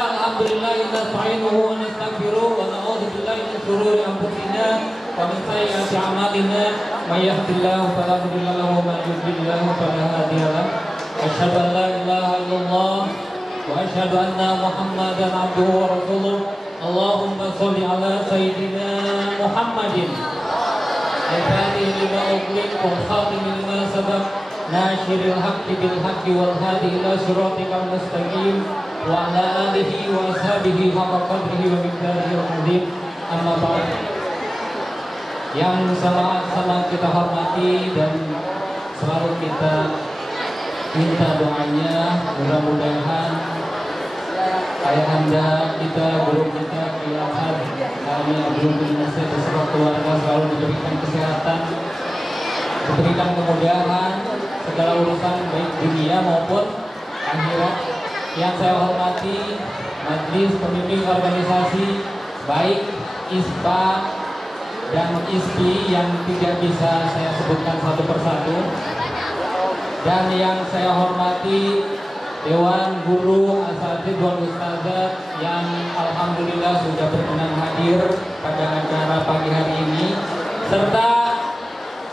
alhamdulillah nasta'inuhu wa nastaghfiruh wa na'udzu billahi min shururi anfusina wa min sayyiati a'malina may yahdihillahu fala mudilla lahu wa may yudlil fala hadiya lahu. Asyhadu an la ilaha illallah wa asyhadu anna Muhammadan abduhu wa rasuluh. Allahumma shalli ala sayyidina Muhammadin al-fatih lima ughliq wal khatim lima sabaq nasyiril haqqi bil haqqi wal hadi ila siratikal mustaqim wa ala alihi wa ashabihi haqqa qadrihi wa miqdarihi al-azim. Amma ba'd. Yang sama-sama kita hormati dan selalu kita minta doanya, mudah-mudahan ayahanda kita, guru kita, Kiai kami Abdul bin Nasir beserta keluarga selalu diberikan kesehatan, diberikan kemudahan segala urusan baik dunia maupun akhirat. Yang saya hormati majelis pembimbing organisasi baik ISPA dan ISPI yang tidak bisa saya sebutkan satu persatu, dan yang saya hormati Dewan Guru Asatidz wal Ustadzat yang alhamdulillah sudah berkenan hadir pada acara pagi hari ini, serta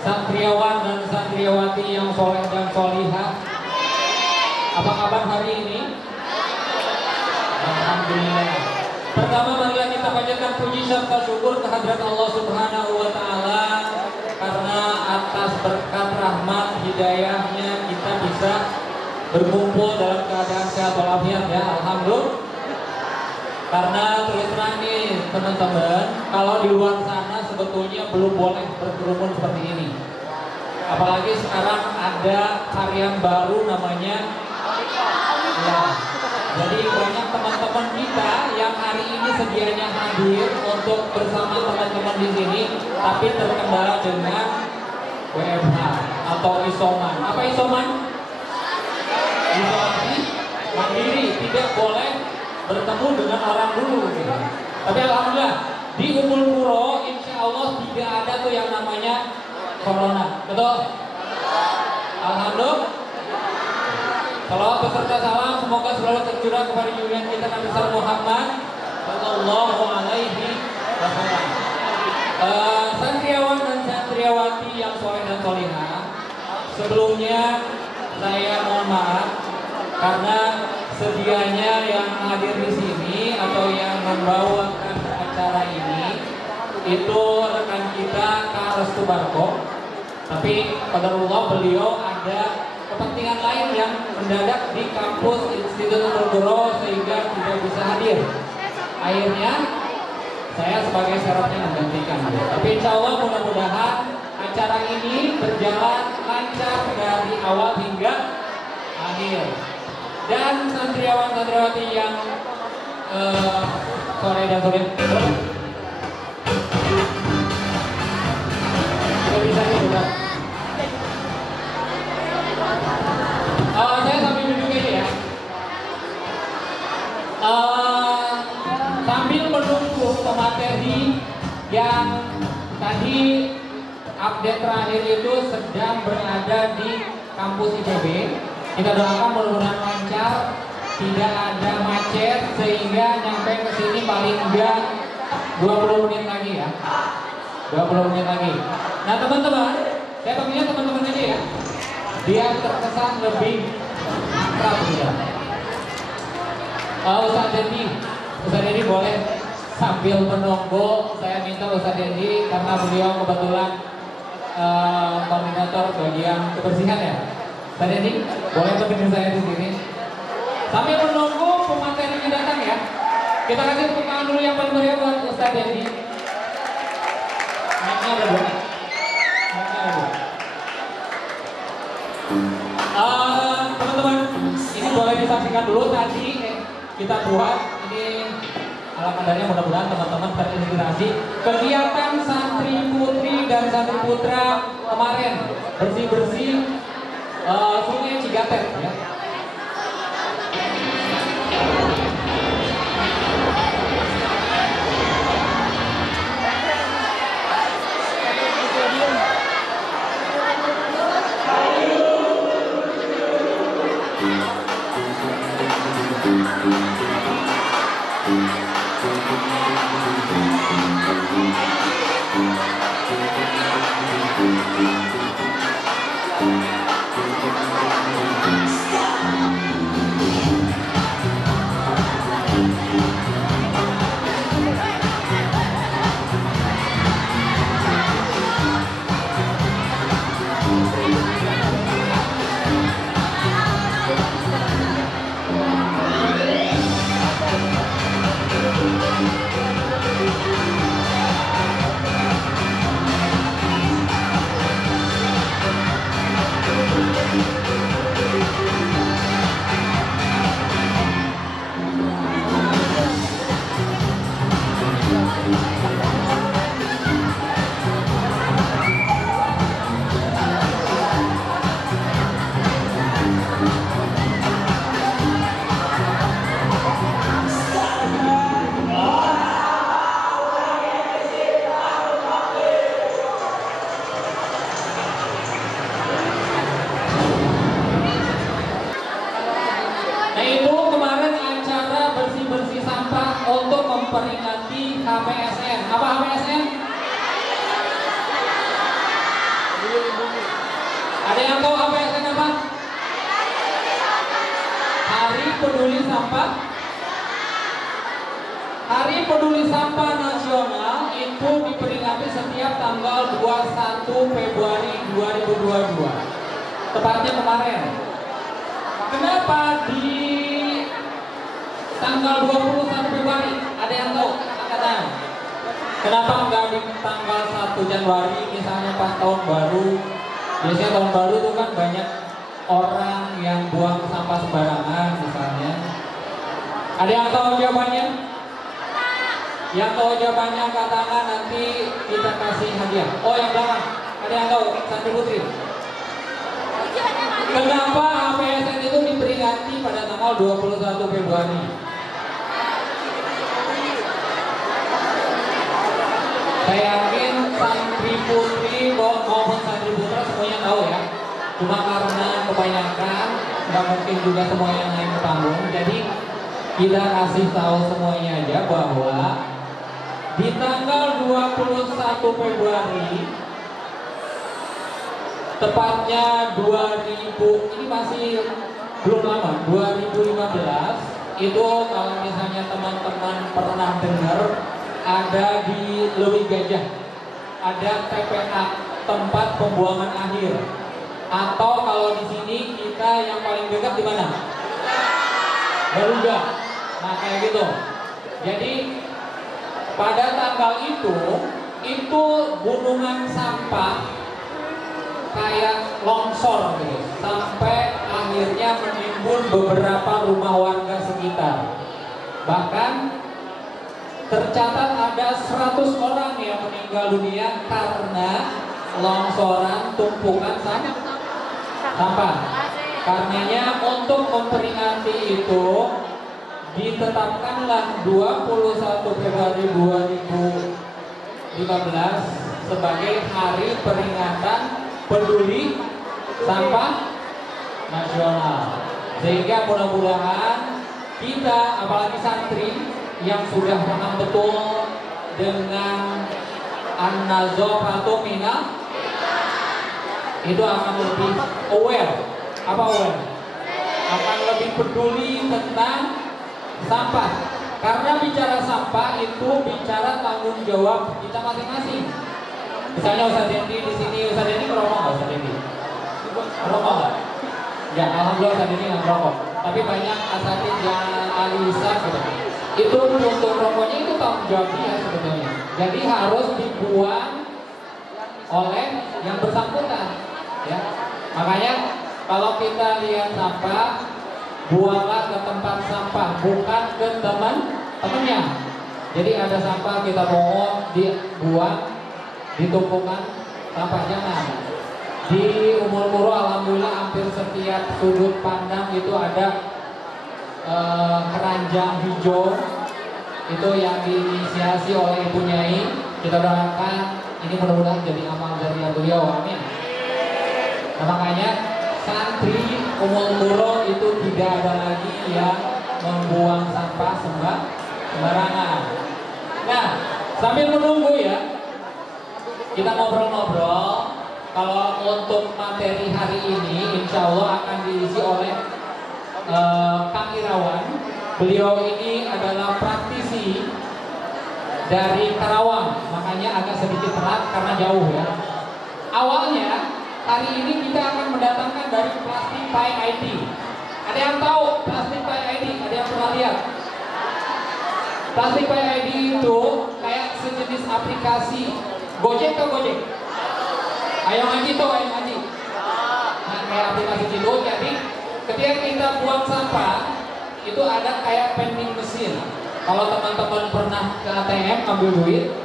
santriawan dan santriawati yang soleh dan solihah. Apa kabar hari ini? Alhamdulillah. Pertama, marilah kita panjatkan puji serta syukur kehadirat Allah Subhanahu wa Ta'ala, karena atas berkat rahmat hidayahnya kita bisa berkumpul dalam keadaan sehat walafiat ya, alhamdulillah. Karena terus terang nih teman-teman, kalau di luar sana sebetulnya belum boleh berkerumun seperti ini. Apalagi sekarang ada varian baru namanya ya. Jadi banyak teman-teman kita yang hari ini sedianya hadir untuk bersama teman-teman di sini, tapi terkendala dengan WFH atau isoman. Apa isoman? Isolasi mandiri, tidak boleh bertemu dengan orang dulu gitu. Tapi alhamdulillah di Ummul Qura insya Allah tidak ada tuh yang namanya corona, betul? Alhamdulillah. Salawat beserta salam semoga selalu tercurah kepada junjungan kita Nabi Muhammad sallallahu alaihi wasallam. Santriawan dan santriawati yang soleh dan solihah, sebelumnya saya mohon maaf karena sedianya yang hadir di sini atau yang membawakan acara ini itu rekan kita Kak Restu Barko, tapi qadarullah beliau ada kepentingan lain yang mendadak di kampus Institut Ummul Qura sehingga tidak bisa hadir. Akhirnya saya sebagai syaratnya menggantikan. Tapi insya Allah mudah-mudahan acara ini berjalan lancar dari awal hingga akhir. Dan santriawan-santriawati yang sore dan sore bisa juga. Saya sambil duduk aja ya. Sambil menunggu pemateri yang tadi update terakhir itu sedang berada di kampus IPB, kita doakan mudah-mudahan lancar, tidak ada macet sehingga nyampe ke sini paling enggak 20 menit lagi ya. 20 menit lagi. Nah teman-teman, saya panggilnya teman-teman aja ya, biar terkesan lebih akrab ya. Ustadz Dendi boleh sambil menunggu, saya minta Ustadz Dendi karena beliau kebetulan koordinator bagian kebersihan ya. Ustadz Dendi boleh bertemu saya di sini sambil menunggu pemateri datang ya. Kita kasih tepuk tangan dulu yang paling meriah buat Ustadz Dendi. Mic-nya ada dua. Teman-teman, ini boleh disaksikan dulu tadi kita buat ini alamatnya, mudah-mudahan teman-teman terinspirasi kegiatan santri putri dan santri putra kemarin bersih-bersih Sungai Cigatet ya. memperingati HPSN. Apa HPSN? Ada yang tahu HPSN apa? Hari Peduli Sampah. Hari Peduli Sampah Nasional itu diperingati setiap tanggal 21 Februari 2022. Tepatnya kemarin. Kenapa di tanggal 21 Februari? Ada yang tahu? Angkat tangan. Kenapa enggak di tanggal 1 Januari misalnya pas tahun baru? Biasanya tahun baru itu kan banyak orang yang buang sampah sembarangan misalnya. Ada yang tahu jawabannya? Yang tahu jawabannya angkat tangan, nanti kita kasih hadiah. Oh, yang belakang. Ada yang tahu? Santri Putri. Kenapa HPSN itu diperingati pada tanggal 21 Februari? Saya yakin Santri Putri maupun Santri Putra semuanya tahu ya. Cuma karena kebanyakan nggak mungkin juga semuanya naik ke panggung, jadi kita kasih tahu semuanya aja bahwa di tanggal 21 Februari tepatnya 2000, ini masih belum lama, 2015 itu kalau misalnya teman-teman pernah dengar ada di Lewi Gajah ada TPA, tempat pembuangan akhir, atau kalau di sini kita yang paling dekat di mana? Garuda. Nah kayak gitu. Jadi pada tanggal itu gunungan sampah kayak longsor gitu, sampai akhirnya menimbun beberapa rumah warga sekitar. Bahkan tercatat ada 100 orang yang meninggal dunia karena longsoran tumpukan sampah. Karenanya untuk memperingati itu ditetapkanlah 21 Februari 2015 sebagai Hari Peringatan Peduli Sampah Nasional. Sehingga mudah-mudahan kita, apalagi santri yang sudah paham betul dengan an-nazafatu minal, itu akan lebih aware. Apa aware? Akan lebih peduli tentang sampah. Karena bicara sampah itu bicara tanggung jawab kita masing-masing. Misalnya Ustaz Dendi di sini, Ustaz Dendi merokok nggak? Ustaz Dendi merokok nggak? Ya, alhamdulillah Ustaz Dendi nggak merokok. Tapi banyak asatid yang alisa gitu. Itu untuk rokoknya itu tanggung jawab dia sebetulnya. Jadi harus dibuang oleh yang bersangkutan. Ya, makanya kalau kita lihat sampah, buanglah ke tempat sampah, bukan ke teman-temannya. Jadi ada sampah kita bawa, dibuang, ditumpukan sampah, jangan. Di Umur-Muru alhamdulillah hampir setiap sudut pandang itu ada keranjang hijau, itu yang diinisiasi oleh Ibu Nyai. Kita doakan ini mudah-mudahan jadi amal dari beliau, amin. Nah, makanya santri Umur-Muru itu tidak ada lagi yang membuang sampah sembarangan. Nah, sambil menunggu ya, kita ngobrol-ngobrol. Kalau untuk materi hari ini, insya Allah akan diisi oleh Kang Irawan. Beliau ini adalah praktisi dari Karawang, makanya agak sedikit berat karena jauh ya. Awalnya hari ini kita akan mendatangkan dari Plastic Pi ID. Ada yang tahu Plastic Pi ID? Ada yang pernah lihat? Plastic Pi ID itu kayak sejenis aplikasi Gojek atau Gojek? Ayo ngaji tuh, ayo ngaji. Nah, kayak aplikasi itu, jadi ketika kita buang sampah itu ada kayak vending mesin. Kalau teman-teman pernah ke ATM ambil duit,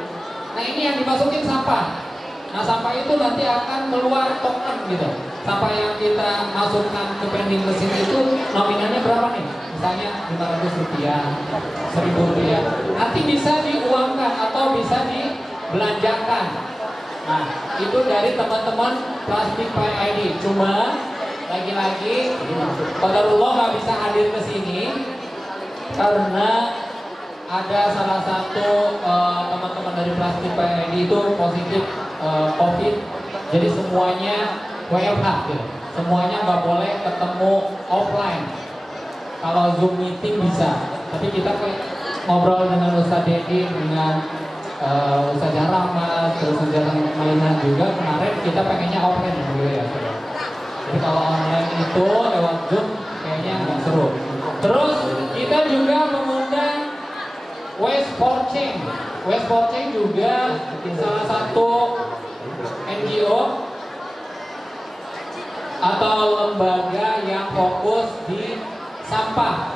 nah ini yang dimasukin sampah. Nah sampah itu nanti akan keluar token gitu. Sampah yang kita masukkan ke vending mesin itu nominalnya berapa nih? Misalnya 500 rupiah, 1000 rupiah. Nanti bisa diuangkan atau bisa dibelanjakan. Nah itu dari teman-teman Plastic Pi ID. Cuma lagi-lagi qadarullah nggak bisa hadir ke sini karena ada salah satu teman-teman dari Plastic Pi ID itu positif COVID, jadi semuanya WFH gitu. Semuanya nggak boleh ketemu offline. Kalau Zoom meeting bisa, tapi kita ngobrol dengan Ustadz Dedi, dengan Ustadz Rahmat, terus Ustadz Malina juga kemarin kita pengennya offline dulu ya. Jadi kalau online itu lewat Zoom kayaknya nggak seru. Terus kita juga mengundang Waste for Change. Waste for Change juga salah satu NGO atau lembaga yang fokus di sampah.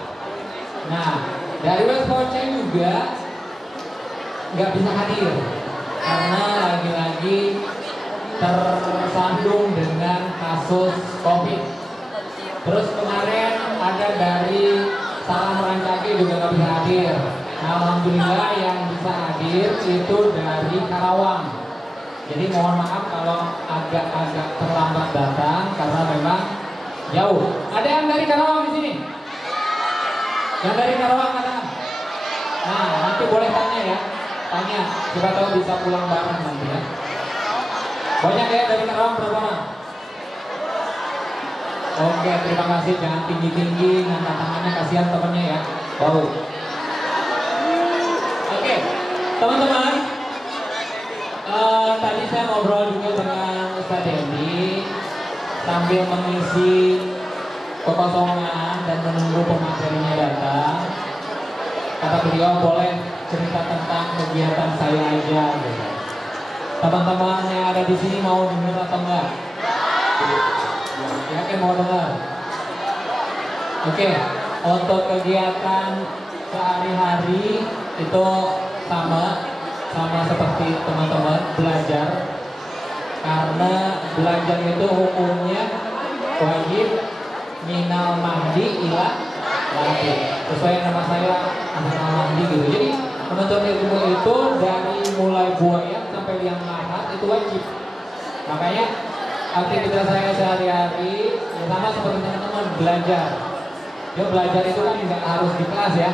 Nah, dari Waste for Change juga nggak bisa hadir karena lagi-lagi tersandung dengan kasus COVID. Terus kemarin ada dari Salam Rancage juga nggak bisa hadir. Nah, alhamdulillah yang bisa hadir itu dari Karawang. Jadi mohon maaf kalau agak terlambat datang karena memang jauh. Ada yang dari Karawang di sini? Yang dari Karawang ada? Nah, nanti boleh tanya ya. Tanya, siapa tahu bisa pulang bareng nanti ya. Banyak ya dari Karawang, berapa orang? Oke, terima kasih. Jangan tinggi-tinggi, ngangkat tangannya, kasihan temennya ya. Bau. Oke, teman-teman. Tadi saya ngobrol juga dengan Ustadz Dendi sambil mengisi kekosongan dan menunggu pematerinya datang. Kata beliau boleh cerita tentang kegiatan saya aja. Gitu. Teman-teman yang ada di sini mau dengar atau enggak? Yakin mau dengar? Oke, untuk kegiatan sehari-hari itu sama seperti teman-teman belajar, karena belajar itu hukumnya wajib minal mahdi ila lahdi. Sesuai nama saya Ahmad Mahdi gitu. Jadi menuntut ilmu itu dari mulai buaya sampai liang lahat itu wajib. Makanya aktivitas saya sehari-hari ya sama seperti teman-teman belajar. Ya belajar itu kan tidak harus di kelas ya.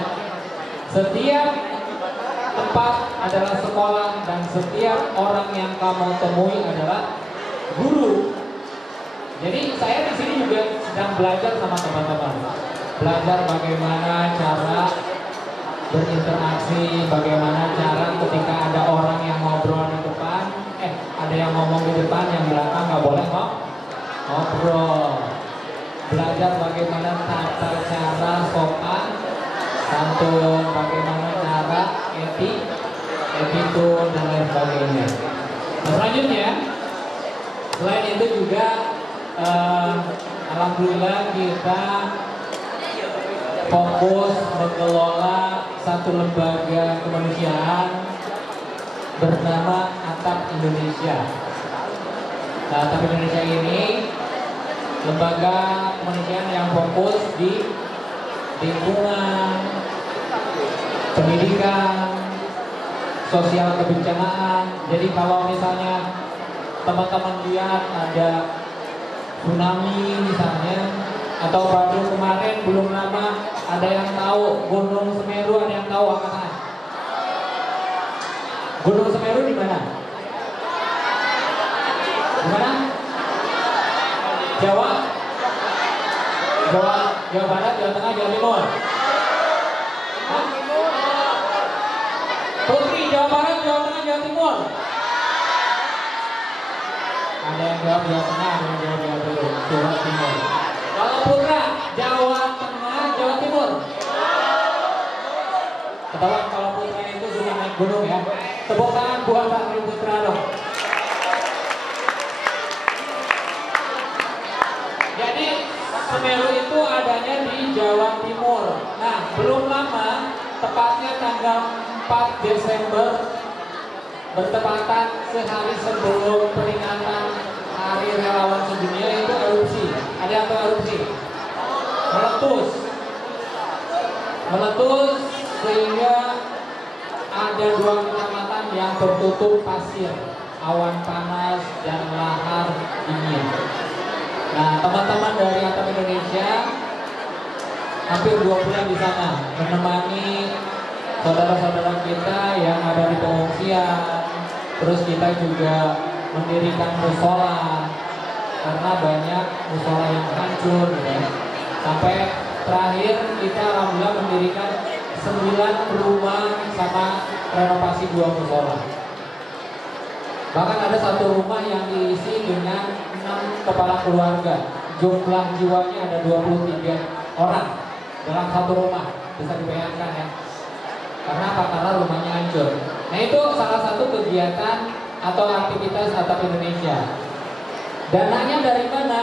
Setiap tempat adalah sekolah dan setiap orang yang kamu temui adalah guru. Jadi saya di sini juga sedang belajar sama teman-teman. Belajar bagaimana cara berinteraksi, bagaimana cara ketika ada orang yang ngobrol di depan, ada yang ngomong di depan, yang belakang nggak boleh ngobrol. Belajar bagaimana tata cara sopan, santun, bagaimana cara attitude dan lain sebagainya. Nah, selanjutnya, selain itu juga alhamdulillah kita fokus mengelola satu lembaga kemanusiaan bernama Atap Indonesia. Nah, Atap Indonesia ini lembaga kemanusiaan yang fokus di lingkungan, pendidikan, sosial kebencanaan. Jadi kalau misalnya teman-teman lihat ada tsunami misalnya, atau baru kemarin belum lama ada yang tahu Gunung Semeru, ada yang tahu angkat tangan? Gunung Semeru di mana? Di mana? Jawa? Jawa Barat, Jawa Tengah, Jawa Timur. Hah? Putri, Jawa Barat, Jawa Tengah, Jawa Timur. Ada yang jawab Jawa Tengah, ada yang jawab Jawa Timur. Kalau Putra, Jawa Tengah, Jawa Timur. Ketahuan kalau Putra itu suka naik gunung ya. Tepuk tangan buat Pak Tri Putra dong. Jadi Semeru itu adanya di Jawa Timur. Nah, belum lama, tepatnya tanggal 4 Desember, bertepatan sehari sebelum peringatan Hari Relawan Sedunia, itu erupsi. Ada apa erupsi? Meletus sehingga ada 2 kecamatan yang tertutup pasir, awan panas dan lahar dingin. Nah, teman-teman dari Atap Indonesia hampir 2 bulan di sana menemani saudara-saudara kita yang ada di pengungsian. Terus kita juga mendirikan musola karena banyak musola yang hancur ya. Sampai terakhir kita alhamdulillah mendirikan 9 rumah sama renovasi 2 musola. Bahkan ada 1 rumah yang diisi dengan 6 kepala keluarga. Jumlah jiwanya ada 23 orang dalam 1 rumah. Bisa dibayangkan ya. Karena apa? Karena rumahnya hancur. Nah, itu salah satu kegiatan atau aktivitas Atap Indonesia. Dananya dari mana?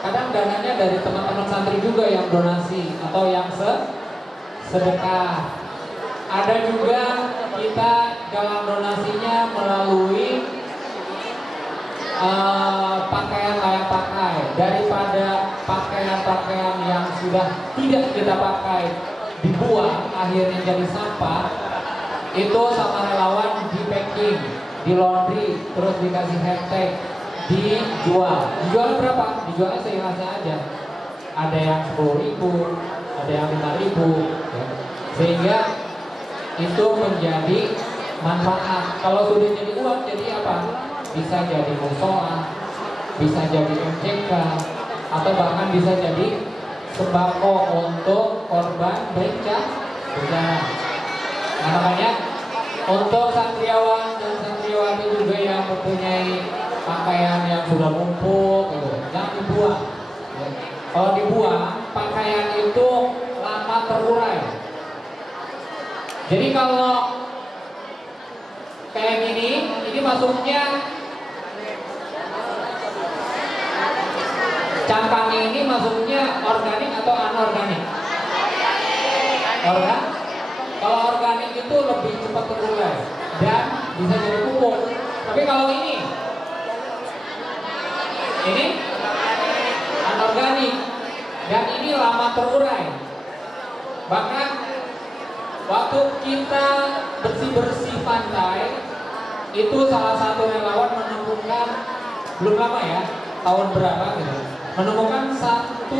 Kadang dananya dari teman-teman santri juga yang donasi atau yang sedekah. Ada juga kita galang donasinya melalui pakaian layak pakai. Daripada pakaian-pakaian yang sudah tidak kita pakai dibuang akhirnya jadi sampah, itu sama relawan di packing, di laundry, terus dikasih hashtag, dijual. Dijual berapa? Dijualnya seikhlasnya aja. Ada yang 10.000, ada yang 5.000 ya. Sehingga itu menjadi manfaat. Kalau sudah jadi uang, jadi apa? Bisa jadi musola, bisa jadi MCK, atau bahkan bisa jadi sembako untuk korban bencana. Nah, makanya untuk santriawan dan santriwati juga yang mempunyai pakaian yang sudah numpuk, jangan dibuang. Kalau dibuang, pakaian itu lama terurai. Jadi kalau kayak gini, ini masuknya cangkangnya ini masuknya organik atau anorganik? Organik. Kalau organik itu lebih cepat terurai dan bisa jadi pupuk. Tapi kalau ini anorganik dan ini lama terurai. Bahkan waktu kita bersih-bersih pantai, itu salah satu relawan menemukan, belum lama ya, tahun berapa gitu, menemukan 1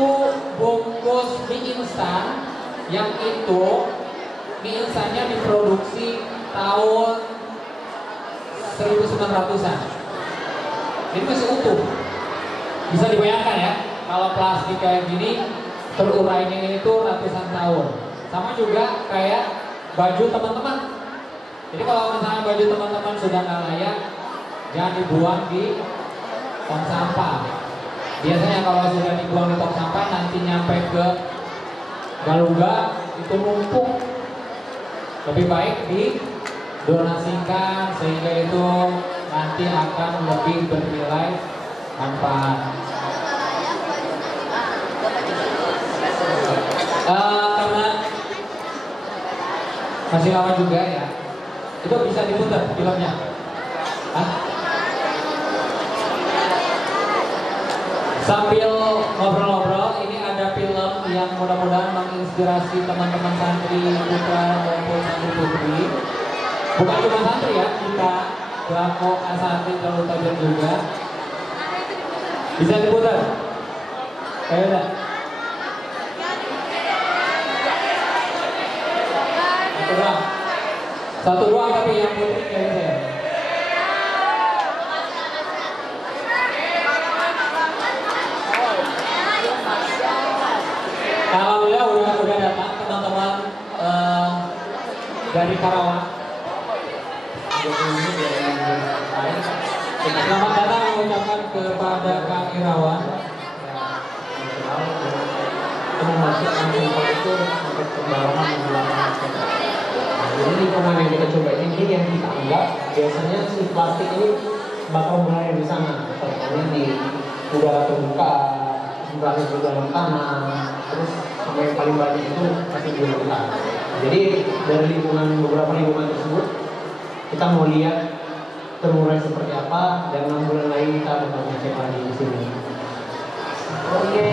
bungkus mie instan yang itu mie instannya diproduksi tahun 1900-an. Ini masih utuh. Bisa dibayangkan ya, kalau plastik kayak gini terurainya itu ratusan tahun. Sama juga kayak baju teman-teman. Jadi kalau misalnya baju teman-teman sudah nggak layak, jangan dibuang di tong sampah. Biasanya kalau sudah dibuang di tong sampah, nanti nyampe ke Galuga itu numpuk. Lebih baik didonasikan sehingga itu nanti akan lebih bernilai manfaat. Karena masih lama juga ya, itu bisa diputar filmnya. Sambil ngobrol-ngobrol, ini ada film yang mudah-mudahan menginspirasi teman-teman santri putra maupun santri putri. Bukan cuma santri ya, kita kelompok asantri terlalu tajam juga. Bisa diputar? Ayo dah. Itu doang. Satu doang tapi yang putri kayak saya. Alhamdulillah udah datang teman-teman dari Karawang. Selamat datang mengucapkan kepada Kang Irawan. Memasukkan sampah itu untuk pembawahan menggunakan. Jadi lingkungan yang kita coba ini yang kita anggap biasanya si plastik ini bakal mulai di sana, pertama di udara terbuka, berakhir di dalam tanah, terus sampai yang paling banyak itu pasti di lautan. Jadi dari beberapa lingkungan tersebut kita mau lihat terurai seperti apa, dan 6 bulan lagi kita bakal ngecek lagi di sini. Oke.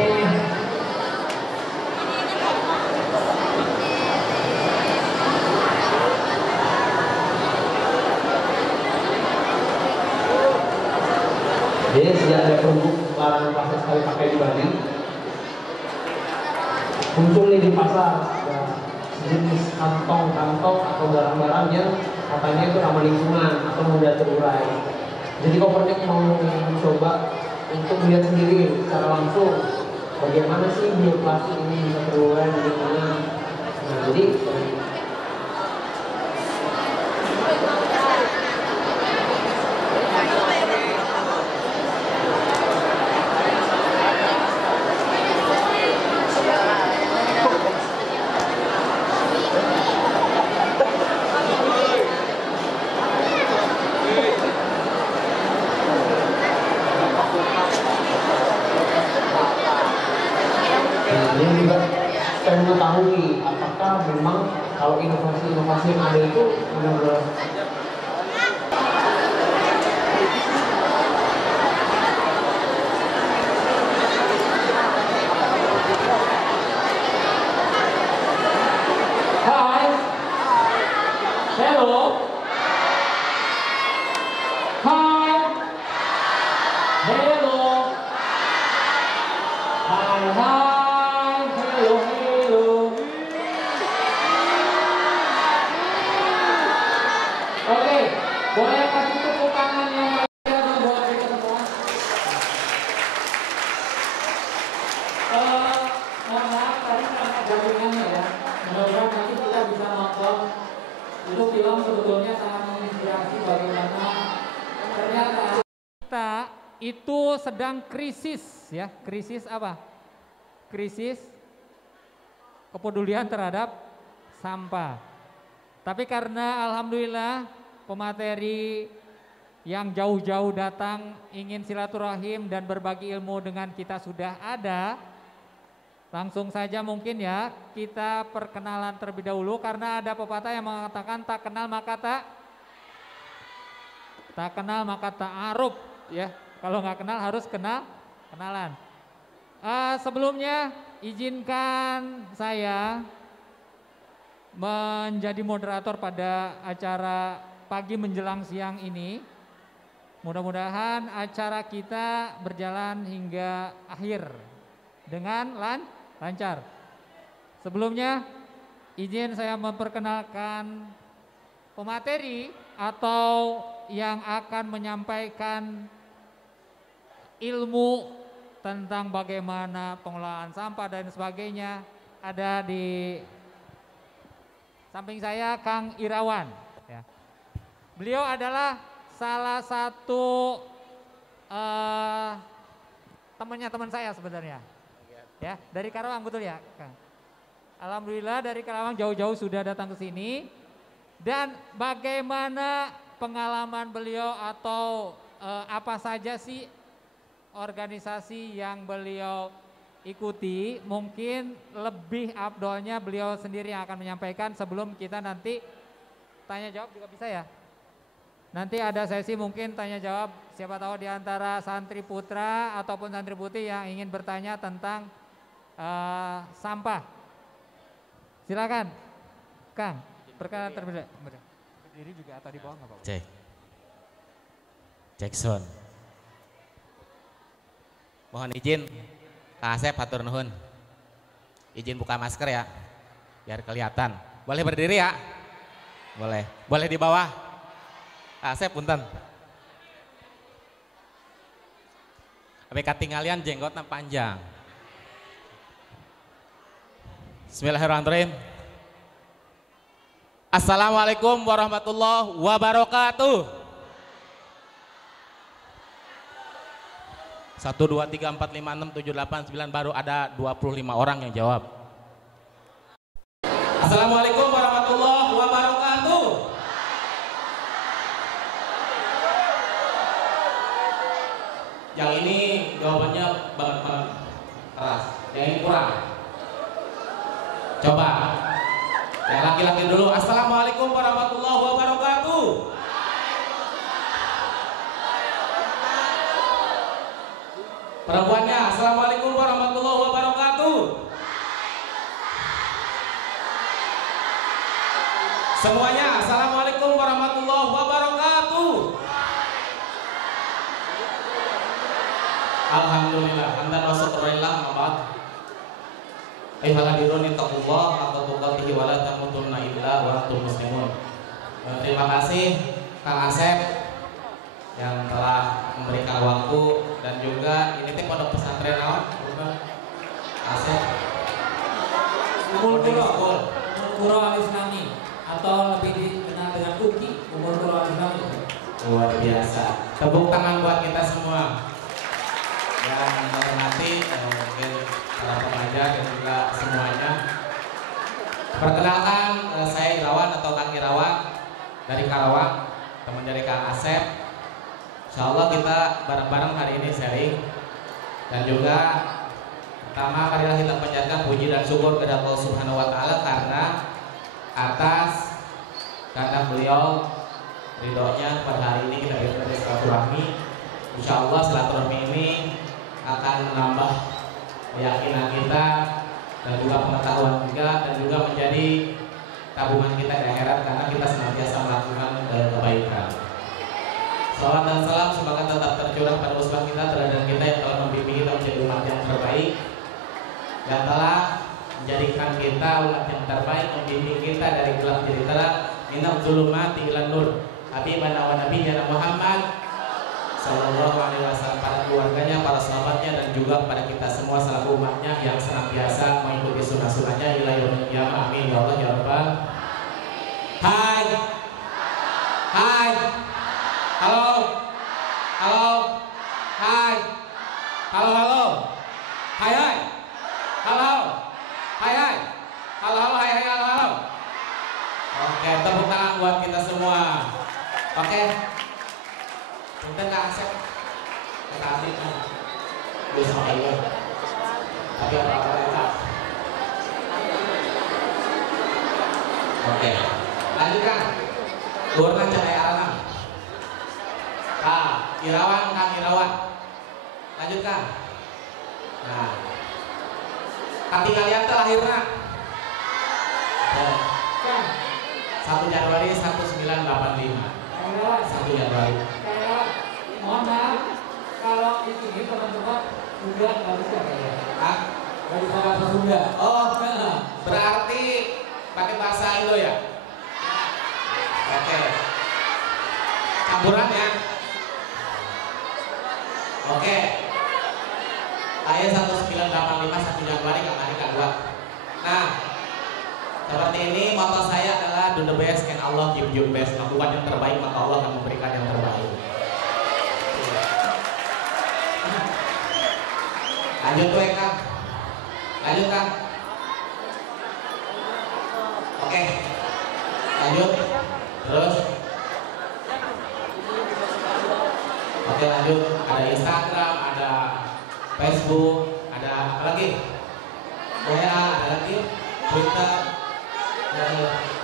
Jadi sejak ada produk larangan plastik sekali pakai di Bali, muncul nih di pasar ya, jenis kantong-kantong atau barang-barang yang katanya itu ramah lingkungan atau mudah terurai. Jadi kopernya mau mencoba untuk melihat sendiri secara langsung bagaimana sih bioplastik ini bisa terurai di lingkungan. Nah, jadi saya mengetahui apakah memang kalau inovasi-inovasi yang ada itu benar-benar Hai. Hello. Hai. Hello. Hai hai. Hello hello. Oke, boleh kasih tepuk tangan yang meriah buat kita semua. Mohon maaf tadi karena gabungannya ya. Mudah-mudahan nanti kita bisa nonton. Itu film sebetulnya sangat menginspirasi bagaimana ternyata kita itu sedang krisis ya. Krisis apa? Krisis kepedulian terhadap sampah. Tapi karena alhamdulillah pemateri yang jauh-jauh datang ingin silaturahim dan berbagi ilmu dengan kita sudah ada. Langsung saja mungkin ya kita perkenalan terlebih dahulu karena ada pepatah yang mengatakan tak kenal maka tak aruf ya. Kalau nggak kenal harus kenalan. Sebelumnya izinkan saya menjadi moderator pada acara pagi menjelang siang ini. Mudah-mudahan acara kita berjalan hingga akhir dengan lancar. Sebelumnya izin saya memperkenalkan pemateri atau yang akan menyampaikan ilmu tentang bagaimana pengelolaan sampah dan sebagainya. Ada di samping saya Kang Irawan ya. Beliau adalah salah satu teman saya sebenarnya ya, dari Karawang betul ya Kang? Alhamdulillah dari Karawang jauh-jauh sudah datang ke sini. Dan bagaimana pengalaman beliau atau apa saja sih organisasi yang beliau ikuti, mungkin lebih afdolnya beliau sendiri yang akan menyampaikan sebelum kita nanti tanya jawab juga bisa ya. Nanti ada sesi mungkin tanya jawab, siapa tahu di antara santri putra ataupun santri putri yang ingin bertanya tentang sampah. Silakan, Kang, perkenalan terlebih dahulu. Berdiri juga atau di bawah nggak apa-apa. Jackson. Mohon izin, Kang Asep hatur nuhun. Izin buka masker ya, biar kelihatan. Boleh berdiri ya? Boleh. Boleh di bawah. Asep punten. Tapi katinggalian jenggotnya panjang. Bismillahirrahmanirrahim. Assalamualaikum warahmatullahi wabarakatuh. 1, 2, 3, 4, 5, 6, 7, 8, 9 baru ada 25 orang yang jawab. Assalamualaikum warahmatullahi wabarakatuh. Yang ini jawabannya banget keras. Yang ini kurang. Coba. Yang laki-laki dulu. Assalamualaikum warahmatullahi wabarakatuh. Perempuannya, assalamualaikum warahmatullahi wabarakatuh. Semuanya, assalamualaikum warahmatullahi wabarakatuh. Alhamdulillah, hamdan wa syukurillah, mabad. Ayyuhal hadirun ittaqullah haqqa tuqatih wa la tamutunna illa wa antum muslimun. Terima kasih Kang Asep yang telah memberikan waktu dan juga ini pondok pesantren naon Asep Kuro Al-Islami atau lebih dikenal dengan UKI, Kuro Al-Islami. Luar biasa. Tepuk tangan buat kita semua. Dan menghormati mungkin para pengajar dan juga semuanya. Perkenalkan saya Irawan atau Kang Irawan dari Karawang, teman dari Kang Asep. Insya Allah kita bareng-bareng hari ini sharing. Dan juga pertama marilah kita panjatkan puji dan syukur kepada Allah Subhanahu wa taala karena atas kehendak beliau ridhonya pada hari ini kita bisa silaturahmi. Insya Allah silaturahmi ini akan menambah keyakinan kita dan juga pengetahuan juga dan juga menjadi tabungan kita di akhirat karena kita senantiasa melakukan kebaikan. Salawat dan salam semoga tetap tercurah pada uswah kita, teladan kita yang telah membimbing kita menjadi umat yang terbaik, yang telah menjadikan kita umat yang terbaik, membimbing kita dari gelap jadi terang, minal zulumati ilan nur. Habibana wa nabiyyana Muhammad sallallahu alaihi wasallam, para keluarganya, para sahabatnya dan juga pada kita semua selaku umatnya yang senantiasa mengikuti sunnah-sunnahnya ila yaumil qiyamah. Amin ya Allah ya rabbal. Hai. Hai. Halo. Halo. Hai. Halo halo. Hai hai. Halo. Hai hai. Halo halo hai hai halo halo. Oke, tepuk tangan buat kita semua. Oke. Punten Kang Asep. Kita asik kan. Gue sama Iwan. Tapi apa-apa kita. Oke. Lanjutkan. Turun cahaya alam. Irawan, Kang Irawan. Lanjutkan. Nah. Tapi kalian terlahirnya 1 Januari 1985. 1 Januari. Mohon maaf kalau di sini teman-teman Sunda nggak bisa kayaknya. Nggak bisa bahasa Sunda. Oh, berarti pakai bahasa Indo ya? Oke. Campuran ya? Oke. Ayat 1985 1 Januari kemarin kedua. Nah, seperti ini moto saya adalah do the best and Allah give you best. Lakukan yang terbaik maka Allah akan memberikan yang terbaik. Lanjut tuh Kang. Lanjut Kang. Oke. Lanjut. Terus. Oke lanjut. Ada Instagram, ada Facebook, ada apa lagi? WA, ada lagi Twitter.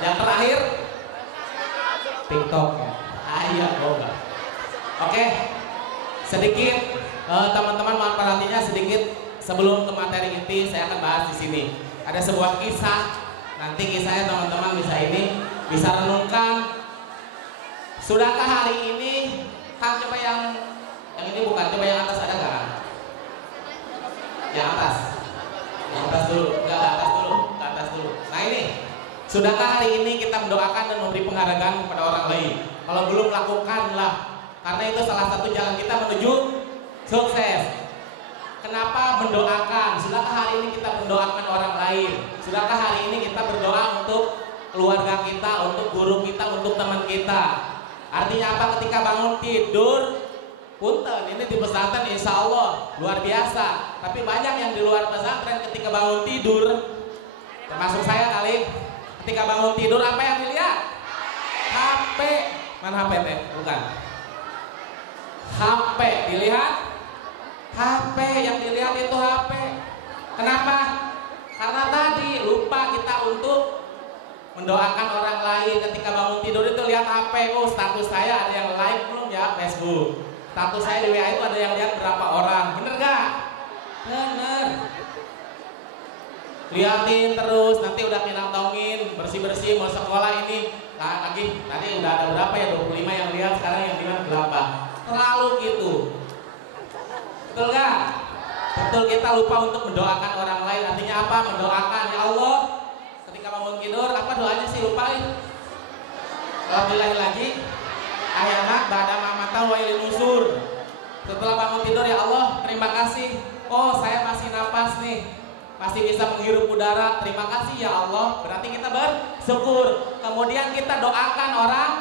Yang terakhir TikTok ya. Iya, enggak. Oke. Sedikit teman-teman mohon perhatiannya sedikit sebelum ke materi inti saya akan bahas di sini. Ada sebuah kisah. Nanti kisahnya teman-teman bisa renungkan. Sudahkah hari ini kan coba yang ini bukan, coba yang atas ada nggak? Yang atas. Yang atas dulu, enggak ke atas dulu, ke atas dulu. Nah ini, sudahkah hari ini kita mendoakan dan memberi penghargaan kepada orang lain. Kalau belum, lakukanlah, karena itu salah satu jalan kita menuju sukses. Kenapa mendoakan? Sudahkah hari ini kita mendoakan orang lain? Sudahkah hari ini kita berdoa untuk keluarga kita, untuk guru kita, untuk teman kita? Artinya apa? Ketika bangun tidur, punten, ini di pesantren insya Allah luar biasa. Tapi banyak yang di luar pesantren ketika bangun tidur, termasuk saya kali, ketika bangun tidur apa yang dilihat? HP. Mana HP teh? Bukan. HP dilihat. HP yang dilihat itu HP. Kenapa? Karena tadi lupa kita untuk mendoakan orang lain. Ketika bangun tidur itu lihat HP. Oh, status saya ada yang like belum ya Facebook? Status saya di WA itu ada yang lihat berapa orang? Bener gak? Bener. Liatin terus, nanti udah ngintongin, bersih-bersih mau sekolah ini. Nah, lagi tadi udah ada berapa ya? 25 yang lihat, sekarang yang lihat berapa? Terlalu gitu. Betul gak? Betul, kita lupa untuk mendoakan orang lain. Artinya apa? Mendoakan, ya Allah, ketika bangun tidur, apa doanya sih? Lupain. Alhamdulillah lagi. Ayana ba'da mamata wa ilaihi nusur. Setelah bangun tidur, ya Allah, terima kasih. Oh, saya masih napas nih, masih bisa menghirup udara. Terima kasih ya Allah. Berarti kita bersyukur. Kemudian kita doakan orang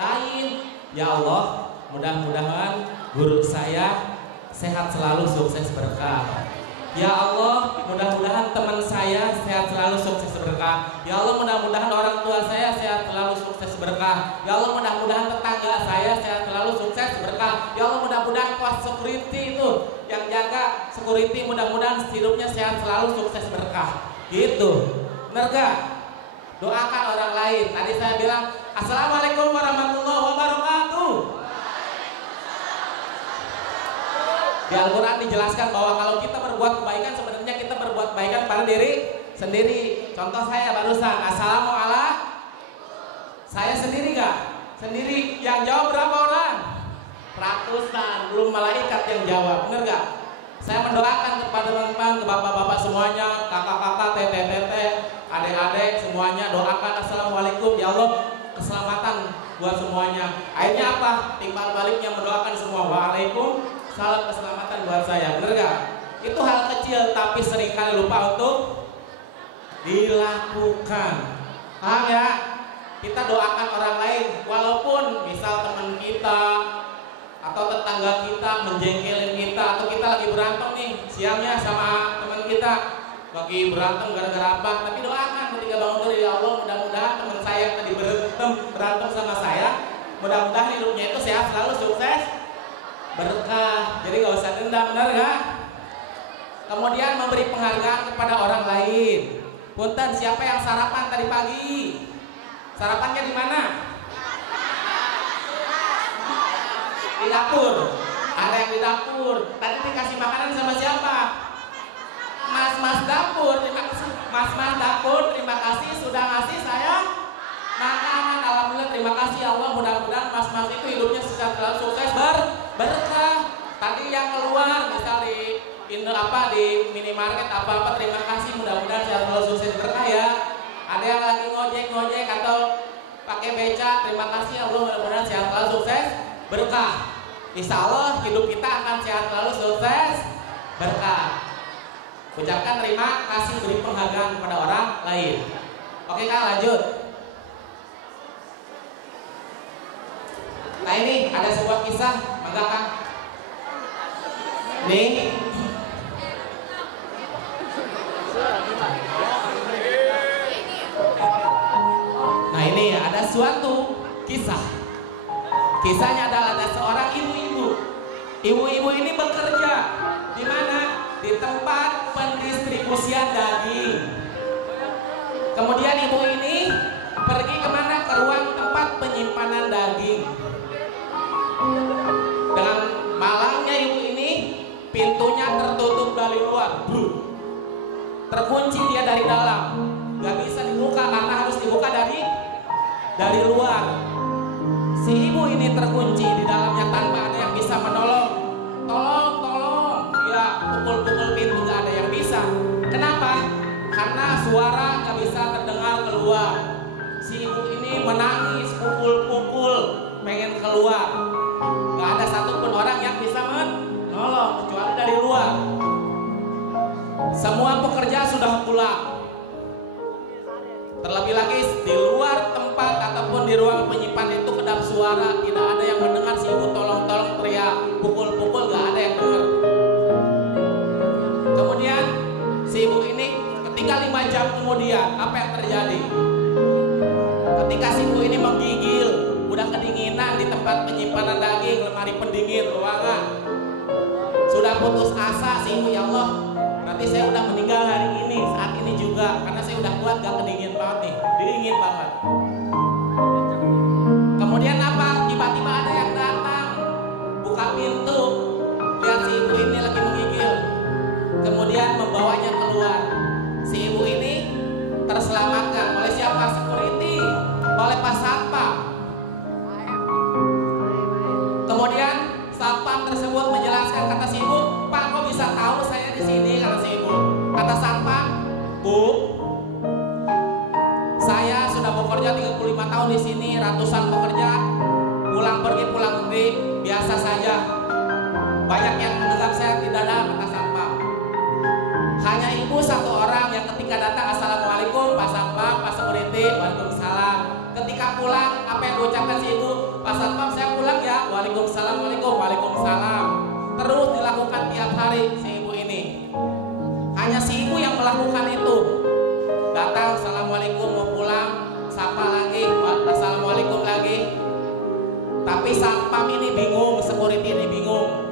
lain. Ya Allah, mudah-mudahan guru saya sehat selalu, sukses berkah. Ya Allah, mudah-mudahan teman saya sehat selalu, sukses berkah. Ya Allah, mudah-mudahan orang tua saya sehat selalu, sukses berkah. Ya Allah, mudah-mudahan tetangga saya sehat selalu, sukses berkah. Ya Allah, mudah-mudahan pos security itu yang jaga security, mudah-mudahan hidupnya sehat selalu, sukses berkah. Gitu. Benar gak? Doakan orang lain. Tadi saya bilang, Assalamualaikum warahmatullahi wabarakatuh. Di Al-Quran dijelaskan bahwa kalau kita berbuat kebaikan, sebenarnya kita berbuat kebaikan pada diri sendiri. Contoh saya barusan, Assalamualaikum. Saya sendiri gak? Sendiri. Yang jawab berapa orang? Ratusan, belum malaikat yang jawab. Bener gak? Saya mendoakan kepada teman-teman, ke bapak-bapak semuanya, kakak-kakak, tete-tete, adik-adik semuanya, doakan Assalamualaikum. Ya Allah, keselamatan buat semuanya. Akhirnya apa? Timbal baliknya mendoakan semua. Waalaikum salam, keselamatan buat saya. Bener gak? Itu hal kecil tapi seringkali lupa untuk dilakukan. Paham ya? Kita doakan orang lain, walaupun misal teman kita atau tetangga kita menjengkelin kita, atau kita lagi berantem nih siangnya sama teman kita, lagi berantem gara-gara apa, tapi doakan ketika bangun tidur, ya Allah, mudah-mudahan teman saya yang tadi berantem sama saya, mudah-mudahan hidupnya itu sehat selalu, sukses berkah. Jadi gak usah dendam, benar gak? Kemudian memberi penghargaan kepada orang lain. Punten, siapa yang sarapan tadi pagi? Sarapannya di mana? Di dapur. Ada yang di dapur. Tadi dikasih makanan sama siapa? Mas-mas dapur. Terima kasih. Mas-mas dapur, terima kasih sudah ngasih saya makanan. Alhamdulillah, terima kasih ya Allah. Mudah-mudahan mas-mas itu hidupnya secara sukses berkah. Tadi yang keluar misal di minimarket apa-apa, terima kasih, mudah-mudahan sehat selalu, sukses berkah ya. Ada yang lagi ngojek atau pakai beca, terima kasih ya Allah, mudah-mudahan sehat selalu, sukses berkah. Insya Allah hidup kita akan sehat selalu, sukses berkah. Ucapkan terima kasih, beri penghargaan kepada orang lain. Oke Kak, lanjut. Nah ini ada sebuah kisah, mangga Kang. Nih. Nah ini ada suatu kisah. Kisahnya adalah ada seorang ibu-ibu. Ibu-ibu ini bekerja di mana? Di tempat pendistribusian daging. Kemudian ibu ini pergi kemana? Ke ruang tempat penyimpanan daging. Dengan malangnya ibu ini, pintunya tertutup dari luar, terkunci dia dari dalam, gak bisa dibuka karena harus dibuka dari luar. Si ibu ini terkunci di dalamnya tanpa ada yang bisa menolong. Tolong, ya pukul-pukul pintu gak ada yang bisa. Kenapa? Karena suara gak bisa terdengar keluar. Si ibu ini menangis ruang penyimpan itu kedap suara, tidak ada yang mendengar. Si ibu tolong-tolong teriak, pukul-pukul, gak ada yang dengar. Kemudian si ibu ini ketika 5 jam kemudian, apa yang terjadi? Ketika si ibu ini menggigil, udah kedinginan di tempat penyimpanan daging, lemari pendingin ruangan, sudah putus asa si ibu, ya Allah, nanti saya udah meninggal hari ini, saat ini juga, karena saya udah kuat, gak kedingin banget nih, dingin banget. Kemudian apa? Tiba-tiba ada yang datang, buka pintu, lihat si ibu ini lagi menggigil, kemudian membawanya keluar. Si ibu ini terselamatkan oleh siapa? Security, oleh Pak Satpam. Kemudian Satpam tersebut menjelaskan, kata si ibu, Pak, kok bisa tahu saya di sini? Kata si ibu. Kata Satpam, Bu, saya sudah bekerja 35 tahun di sini, ratusan pekerja, pulang pergi, biasa saja. Banyak yang menganggap saya tidak ada, kata Satpam. Hanya ibu satu orang yang ketika datang, Assalamualaikum Pak Satpam, Pak Security, Waalaikumsalam. Ketika pulang, apa yang diucapkan si ibu? Pak Satpam, saya pulang ya. Waalaikumsalam, Waalaikumsalam. Terus dilakukan tiap hari si ibu ini. Hanya si ibu yang melakukan itu. Datang, Assalamualaikum, mau pulang, sapa lagi, Assalamualaikum lagi. Tapi Satpam ini bingung, security ini bingung.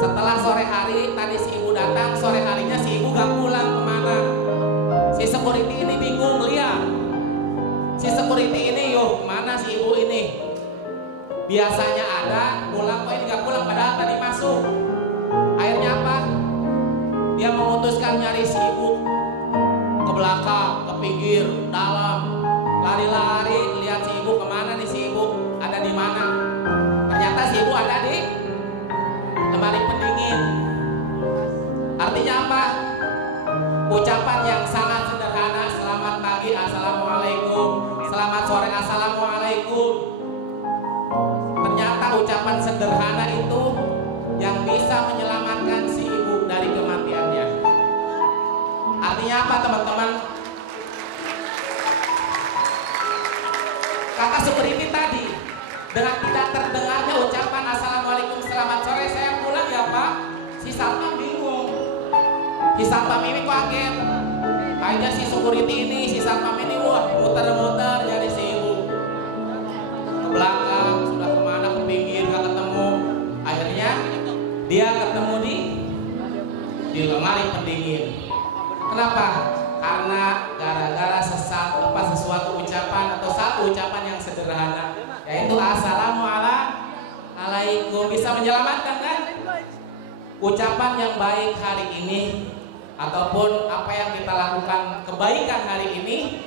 Setelah sore hari, tadi si ibu datang, sore harinya si ibu gak pulang kemana. Si security ini bingung, lihat. Si security ini, yuk, mana si ibu ini? Biasanya ada, pulang, kok ini gak pulang, padahal tadi masuk. Akhirnya apa? Dia memutuskan nyari si ibu. Ke belakang, ke pinggir, dalam. Lari-lari, lihat si ibu kemana nih si ibu? Ada di mana? Ternyata si ibu ada di lemari pendingin. Artinya apa? Ucapan yang sangat sederhana, selamat pagi, Assalamualaikum, selamat sore, Assalamualaikum. Ternyata ucapan sederhana itu yang bisa menyelamatkan si ibu dari kematiannya. Artinya apa, teman-teman? Kata security tadi, dengan tidak terdengarnya ucapan Assalamualaikum, selamat sore, saya pulang ya Pak. Si Satpam bingung. Si Satpam ini kaget. Akhirnya si security ini, si Satpam ini, wah, muter-muter nyari si ibu. Ke belakang, sudah kemana, ke pinggir, gak ketemu. Akhirnya dia ketemu di lemari pendingin. Kenapa? Karena gara-gara sesuatu ucapan atau satu ucapan yang sederhana, yaitu Assalamualaikum, bisa menyelamatkan kan? Ucapan yang baik hari ini ataupun apa yang kita lakukan kebaikan hari ini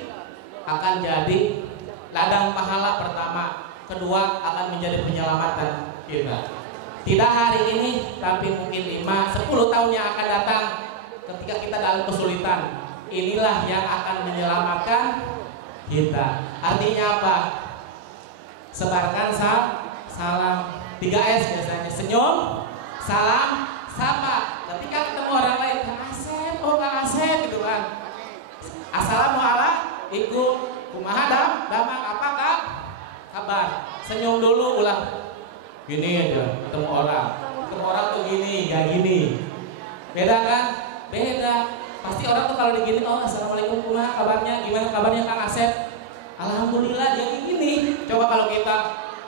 akan jadi ladang pahala pertama, kedua akan menjadi penyelamatan kita. Tidak hari ini, tapi mungkin 5-10 tahun yang akan datang ketika kita dalam kesulitan. Inilah yang akan menyelamatkan kita. Artinya apa? Sebarkan salam 3S biasanya, senyum, salam, sapa. Ketika ketemu orang lain, Kang Asep, oh Kang Asep gitu kan. Assalamualaikum, kumaha damang apa Kang? Kabar. Senyum dulu, ulang. Gini aja, ketemu orang tuh gini, gak gini. Beda kan? Beda. Pasti orang tuh kalau digini, oh Assalamualaikum, kumaha kabarnya? Gimana kabarnya Kang Asep? Alhamdulillah, jadi gini. Coba kalau kita,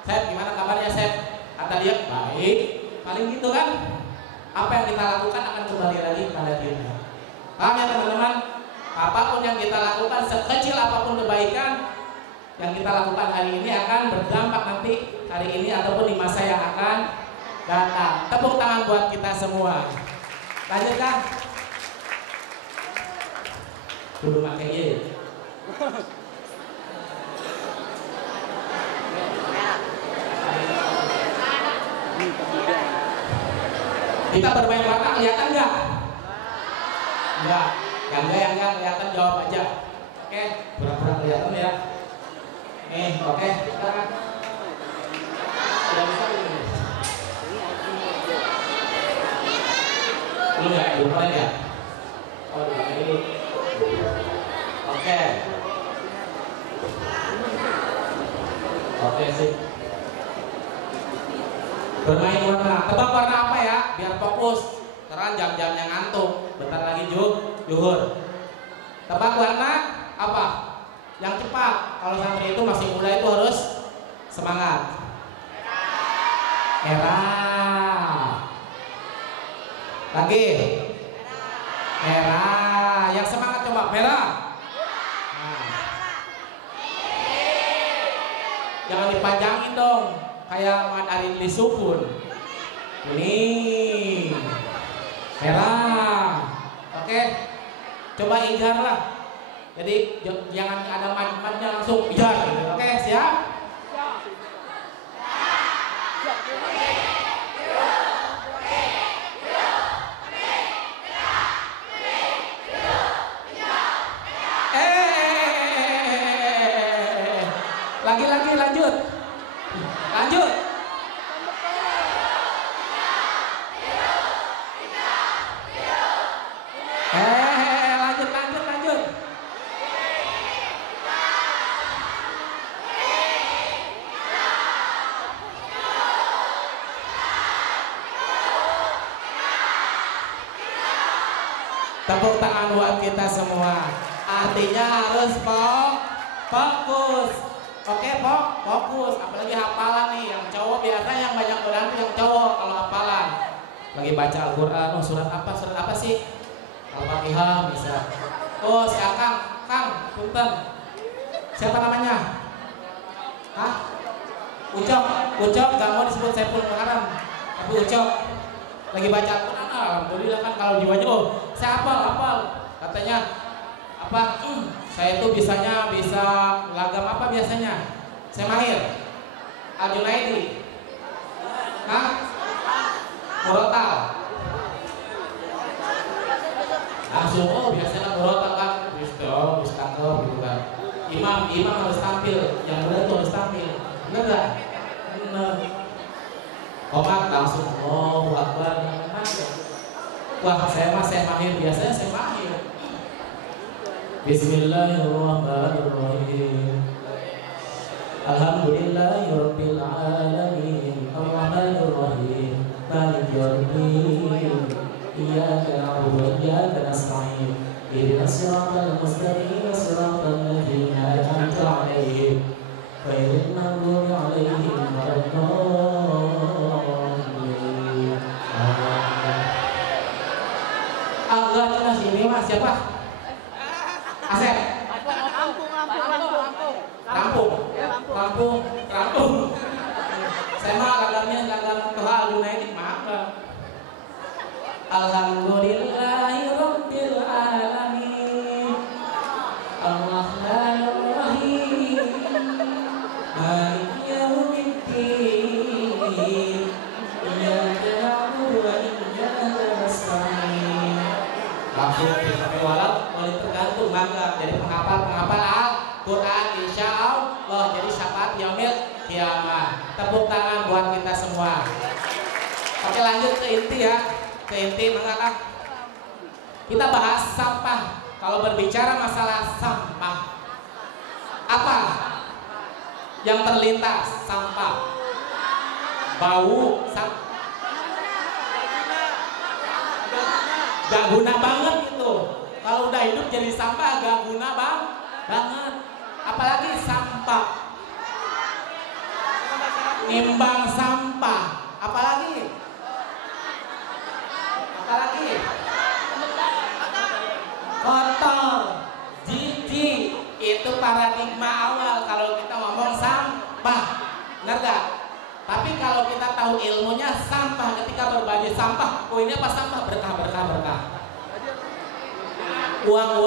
Sep, gimana kabarnya Sep? Kata dia, baik. Paling gitu kan? Apa yang kita lakukan akan kembali lagi kepada kita. Paham ya teman-teman? Apapun yang kita lakukan, sekecil apapun kebaikan yang kita lakukan hari ini akan berdampak nanti hari ini ataupun di masa yang akan datang. Tepuk tangan buat kita semua. Lanjut Kang. Kudu pakai ye. Kita bermain warna kelihatan nggak? Enggak. Yang enggak kelihatan jawab aja. Oke, pura-pura kelihatan ya. Oke. Sudah bisa belum? Belum ya? Belum kalian ya? Oh, dulu. Oke. Oke sih. Bermain warna. Tebak warna apa ya? Biar fokus. Terang jam-jamnya ngantuk. Bentar lagi juhur. Tebak warna apa? Yang cepat. Kalau santri itu masih muda itu harus semangat. Merah. Lagi. Merah. Yang semangat coba merah. Jangan dipanjangin dong, kayak Mat Arin Lisupun. Ini merah. Oke, coba ijar lah. Jadi jangan ada mat-matnya, langsung ijar. Gitu. Oke, siap? Lagi lanjut. Lanjut. Lanjut. Tepuk tangan buat kita semua. Artinya harus fokus. Oke, fokus. Apalagi hafalan nih, yang cowok biasanya yang banyak berhenti yang cowok kalau hafalan. Lagi baca Al-Quran, surat apa sih? Al-Fatihah bisa. Oh, si Kang, punten. Siapa namanya? Hah? Ucok, gak mau disebut Saiful Muharram. Tapi Ucok lagi baca Al-Quran, alhamdulillah kan kalau jiwanya, saya hafal. Katanya apa? Saya itu bisa lagam apa biasanya? Saya mahir. Al-Junaidi. Hah? Murotal. Langsung, biasanya murotal kan. Bisa cakep gitu kan. Imam harus tampil. Yang benar itu harus tampil. Bener gak? Bener. Komat langsung. Akbar. Wah, saya mahir. Biasanya saya mahir. Bismillahirrahmanirrahim. Alhamdulillahirabbil alamin. Arrahmanirrahim. Maliki yaumiddin. Iyyaka na'budu wa iyyaka nasta'in. Ihdinas siratal mustaqim, siratal ladzina an'amta 'alaihim, ghairil maghdubi 'alaihim waladdallin. Agak sini Mas, siapa? Asep. Lampung. Saya mah lagamnya lagam Toha Al-Junaidi, maaf. Alhamdulillahirabbil alamin. Arrahmanirrahim. Maliki yaumiddin. Iyyaka na'budu wa iyyaka nasta'in. Langsung sampai walau boleh tergantung mangga jadi penghafal Al-Quran insyaallah jadi syafaat yaumil kiamah. Tepuk tangan buat kita semua. Oke, lanjut ke inti ya. Ke inti mangga Kang. Kita bahas sampah. Kalau berbicara masalah sampah, apa yang terlintas? Sampah, bau, gak guna banget itu. Kalau udah hidup jadi sampah gak guna banget. Apalagi sampah, nimbang sampah. Apalagi kotor, jijik. Itu paradigma awal kalau kita ngomong sampah, benar gak? Tapi kalau kita tahu ilmunya sampah, ketika berbagi sampah, ini apa sampah? Berkah. Uang.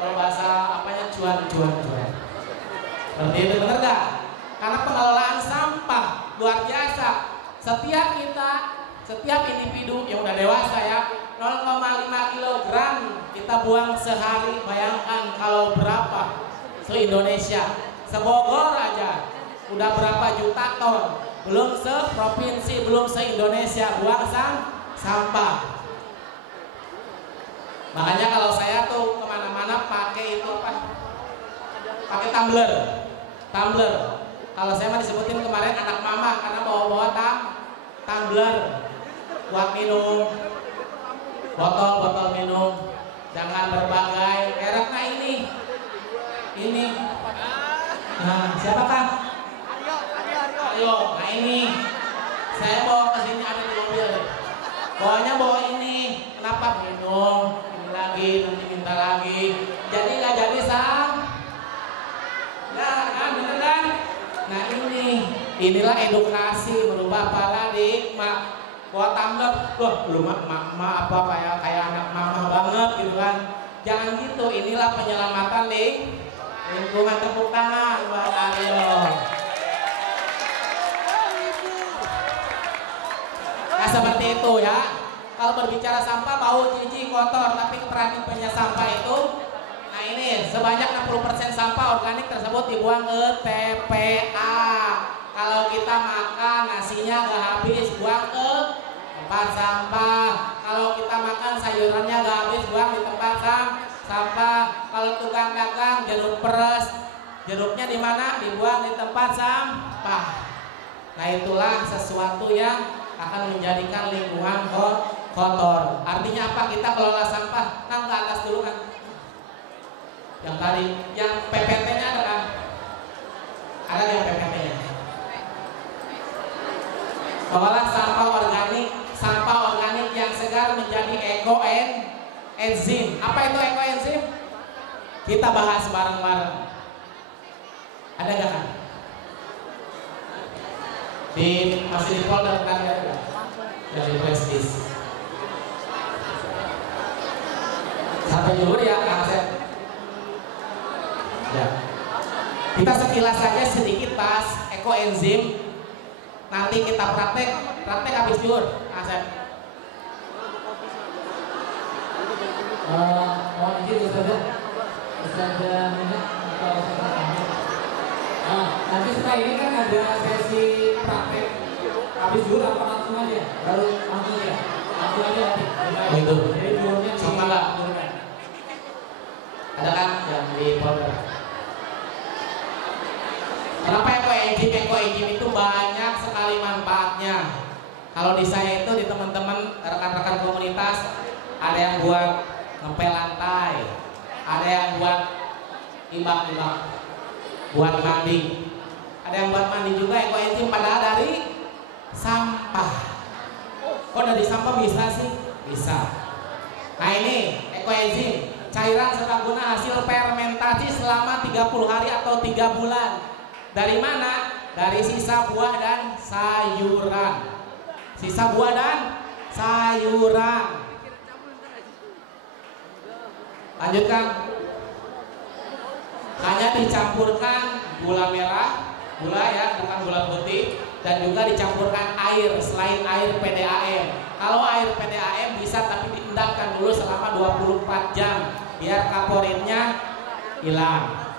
Kalau bahasa apanya cuan. Seperti itu, benar gak? Karena pengelolaan sampah luar biasa. Setiap individu yang udah dewasa ya, 0,5 kg kita buang sehari. Bayangkan kalau berapa se-Indonesia, se-Bogor aja udah berapa juta ton, belum se-provinsi, belum se-Indonesia buang sampah. Makanya kalau saya tuh kemana-mana pakai itu pakai tumbler tumbler. Kalau saya mah disebutin kemarin anak mama karena bawa-bawa tumbler buat minum, botol minum, jangan berbagai merek. Nah ini, nah siapakah? Ayo, nah ini, saya bawa ke sini ada di mobil. Bawanya bawa ini, kenapa minum? Ini lagi, nanti minta lagi. Jadi nggak jadi nah kan, bener kan? Nah inilah edukasi merubah paradigma. Bawa tumbler, wah belum mama apa kayak anak mama banget gitu kan? Jangan gitu. Inilah penyelamatan lingkungan. Tepuk tangan buat Aryo. Nah seperti itu ya. Kalau berbicara sampah bau jijik kotor, tapi paradigmanya sampah itu. Nah ini sebanyak 60% sampah organik tersebut dibuang ke TPA. Kalau kita makan nasinya nggak habis, buang ke tempat sampah. Kalau kita makan sayurannya nggak habis, buang di tempat sampah. Kalau tukang dagang jeruk peres, jeruknya di mana? Dibuang di tempat sampah. Nah itulah sesuatu yang akan menjadikan lingkungan kotor. Artinya apa? Kita kelola sampah kan ke atas dulu kan. Yang tadi, yang PPT-nya ada kan? Ada yang PPT-nya. Mengolah sampah organik yang segar menjadi ekoenzim. Apa itu ekoenzim? Kita bahas bareng-bareng. Ada nggak kan? Masih di folder kan ya? Dari prestis. Sampai dulu ya Kang Asep. Ya. Kita sekilas saja sedikit bahas ekoenzim. Nanti kita praktek habis dulu, Asep. Mohon izin Ustazah minyak atau nanti setelah ini kan ada sesi praktek. Habis dulu apa langsung aja? Baru langsung aja nanti. Itu. Jadi dulunya sama nggak? Ada kan yang di folder? Kenapa ekoenzim itu banyak sekali manfaatnya. Kalau di saya itu di teman-teman rekan-rekan komunitas ada yang buat ngepel lantai, ada yang buat imbak-imbak, buat mandi, ada yang buat mandi juga ekoenzim padahal dari sampah. Kok dari sampah bisa sih? Bisa. Nah ini ekoenzim, cairan serbaguna hasil fermentasi selama 30 hari atau 3 bulan. Dari mana? Dari sisa buah dan sayuran. Sisa buah dan sayuran. Lanjutkan. Hanya dicampurkan gula merah, gula ya, bukan gula putih, dan juga dicampurkan air selain air PDAM. Kalau air PDAM bisa tapi diendapkan dulu selama 24 jam biar kaporitnya hilang.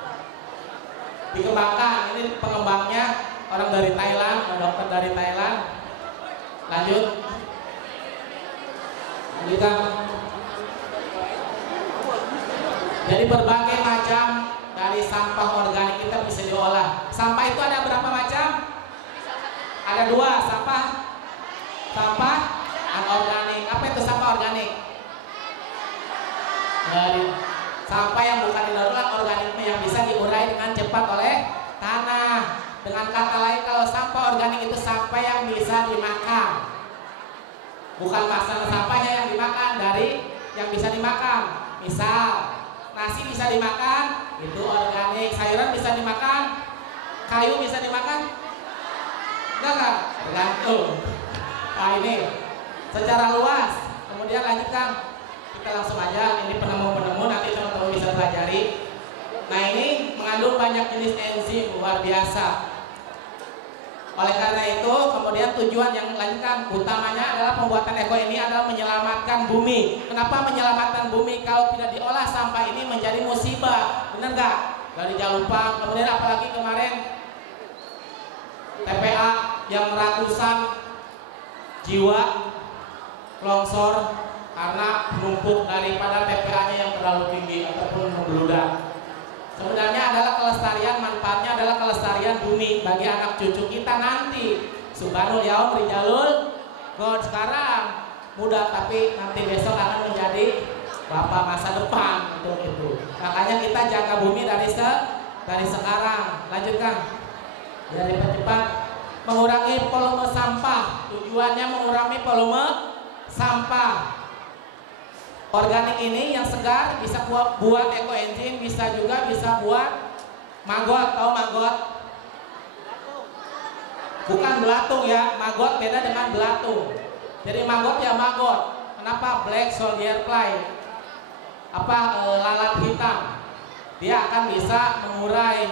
Dikembangkan, ini pengembangnya orang dari Thailand, dokter dari Thailand. Lanjut. Jadi berbagai macam dari sampah organik kita bisa diolah. Sampah itu ada berapa macam? Ada 2, sampah anorganik. Apa itu sampah organik? Sampah yang bukan didaur ulang, organisme yang bisa diurai dengan cepat oleh tanah. Dengan kata lain, kalau sampah organik itu sampah yang bisa dimakan. Bukan masalah sampahnya yang dimakan, dari yang bisa dimakan. Misal, nasi bisa dimakan, itu organik. Sayuran bisa dimakan, kayu bisa dimakan? Enggak? Tergantung. Nah ini, secara luas. Kemudian lanjutkan. Kita langsung aja, ini penemu-penemu nanti teman-teman bisa pelajari. Nah ini mengandung banyak jenis enzim luar biasa. Oleh karena itu kemudian tujuan yang lanjutkan utamanya adalah pembuatan eko ini adalah menyelamatkan bumi. Kenapa menyelamatkan bumi? Kalau tidak diolah sampah ini menjadi musibah, benar nggak? Dari Jalupang, kemudian apalagi kemarin TPA yang ratusan jiwa longsor karena menumpuk daripada TPA-nya yang terlalu tinggi ataupun membludak. Sebenarnya adalah kelestarian, manfaatnya adalah kelestarian bumi bagi anak cucu kita nanti. Subhanul yaum rijalul god, sekarang muda tapi nanti besok akan menjadi bapak masa depan untuk itu. Makanya kita jaga bumi dari sekarang. Lanjutkan. Dari percepat mengurangi volume sampah. Tujuannya mengurangi volume sampah. Organik ini yang segar bisa buat ekoenzim, bisa juga bisa buat maggot. Tahu maggot? Bukan belatung ya, maggot beda dengan belatung. Jadi maggot ya maggot. Kenapa? Black soldier fly. Lalat hitam. Dia akan bisa mengurai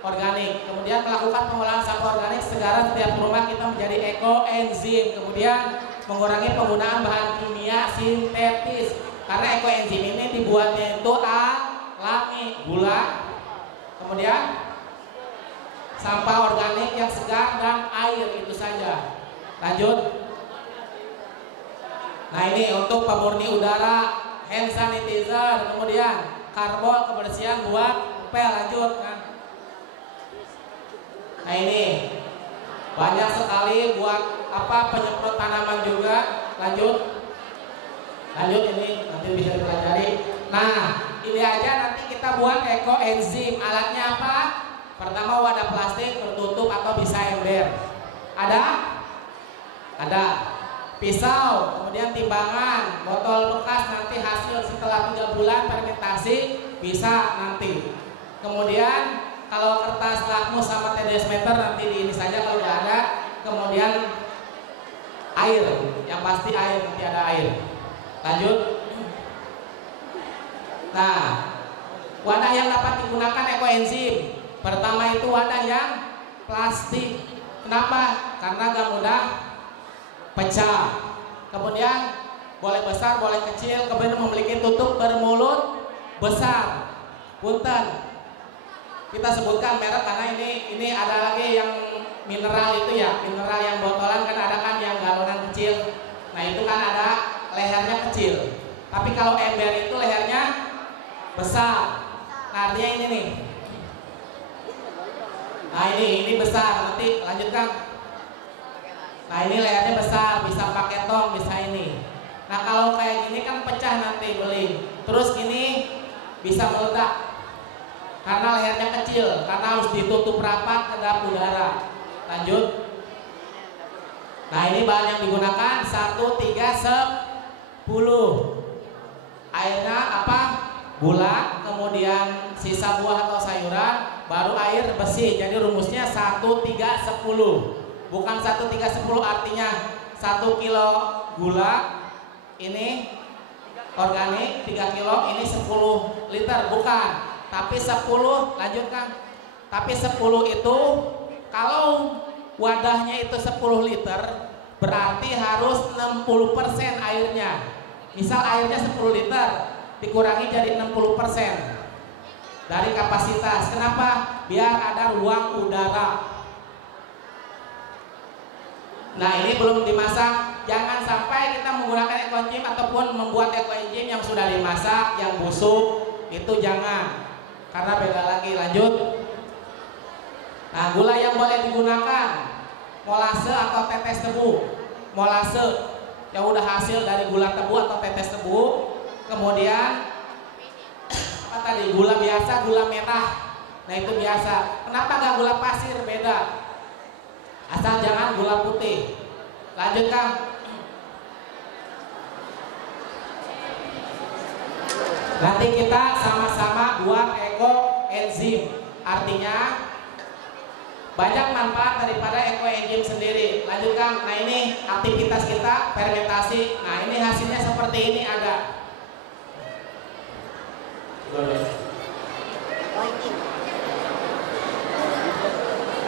organik. Kemudian melakukan pengolahan sampah organik segera setiap rumah kita menjadi ekoenzim. Kemudian mengurangi penggunaan bahan kimia sintetis, karena ekoenzim ini dibuatnya itu alami, gula, kemudian sampah organik yang segar dan air, itu saja. Lanjut. Nah ini untuk pemurni udara, hand sanitizer, kemudian karbon kebersihan buat pel. Lanjut. Nah ini banyak sekali buat penyemprot tanaman juga. Lanjut ini nanti bisa dipelajari. Nah ini aja nanti kita buat ekoenzim. Alatnya apa? Pertama wadah plastik tertutup atau bisa ember. Ada pisau, kemudian timbangan, botol bekas, nanti hasil setelah 3 bulan fermentasi bisa nanti. Kemudian kalau kertas lakmus sama TDS meter nanti di ini saja kalau udah ada. Kemudian air, yang pasti air, nanti ada air. Lanjut. Nah, wadah yang dapat digunakan ekoenzim. Pertama itu wadah yang plastik. Kenapa? Karena gak mudah pecah. Kemudian boleh besar, boleh kecil. Kemudian memiliki tutup bermulut besar. Punten. Kita sebutkan merek karena ini ada lagi yang mineral itu ya, mineral yang botolan kan ada kan yang galonan kecil. Nah itu kan ada lehernya kecil. Tapi kalau ember itu lehernya besar. Nah artinya ini nih. Nah ini besar. Nanti lanjutkan. Nah ini lehernya besar, bisa pakai tong, bisa ini. Nah kalau kayak gini kan pecah nanti beling. Terus gini bisa meledak. Karena lehernya kecil, karena harus ditutup rapat kedap udara. Lanjut. Nah ini bahan yang digunakan 1, 3, 10. Airnya apa? Gula, kemudian sisa buah atau sayuran, baru air besi. Jadi rumusnya 1, 3, 10. Bukan 1, 3, 10 artinya 1 kilo gula ini organik, 3 kilo ini 10 liter, bukan. Tapi 10, lanjutkan. Tapi 10 itu kalau wadahnya itu 10 liter berarti harus 60% airnya. Misal airnya 10 liter dikurangi jadi 60% dari kapasitas. Kenapa? Biar ada ruang udara. Nah ini belum dimasak. Jangan sampai kita menggunakan ekoenzim ataupun membuat ekoenzim yang sudah dimasak, yang busuk, itu jangan. Karena beda lagi. Lanjut. Nah gula yang boleh digunakan molase atau tetes tebu. Molase yang udah hasil dari gula tebu atau tetes tebu. Kemudian apa tadi? Gula biasa, gula merah. Nah itu biasa. Kenapa gak gula pasir? Beda. Asal jangan gula putih. Lanjutkan. Nanti kita sama-sama buat ekoenzim. Artinya banyak manfaat daripada ekoenzim sendiri. Lanjutkan. Nah ini aktivitas kita fermentasi. Nah ini hasilnya seperti ini ada.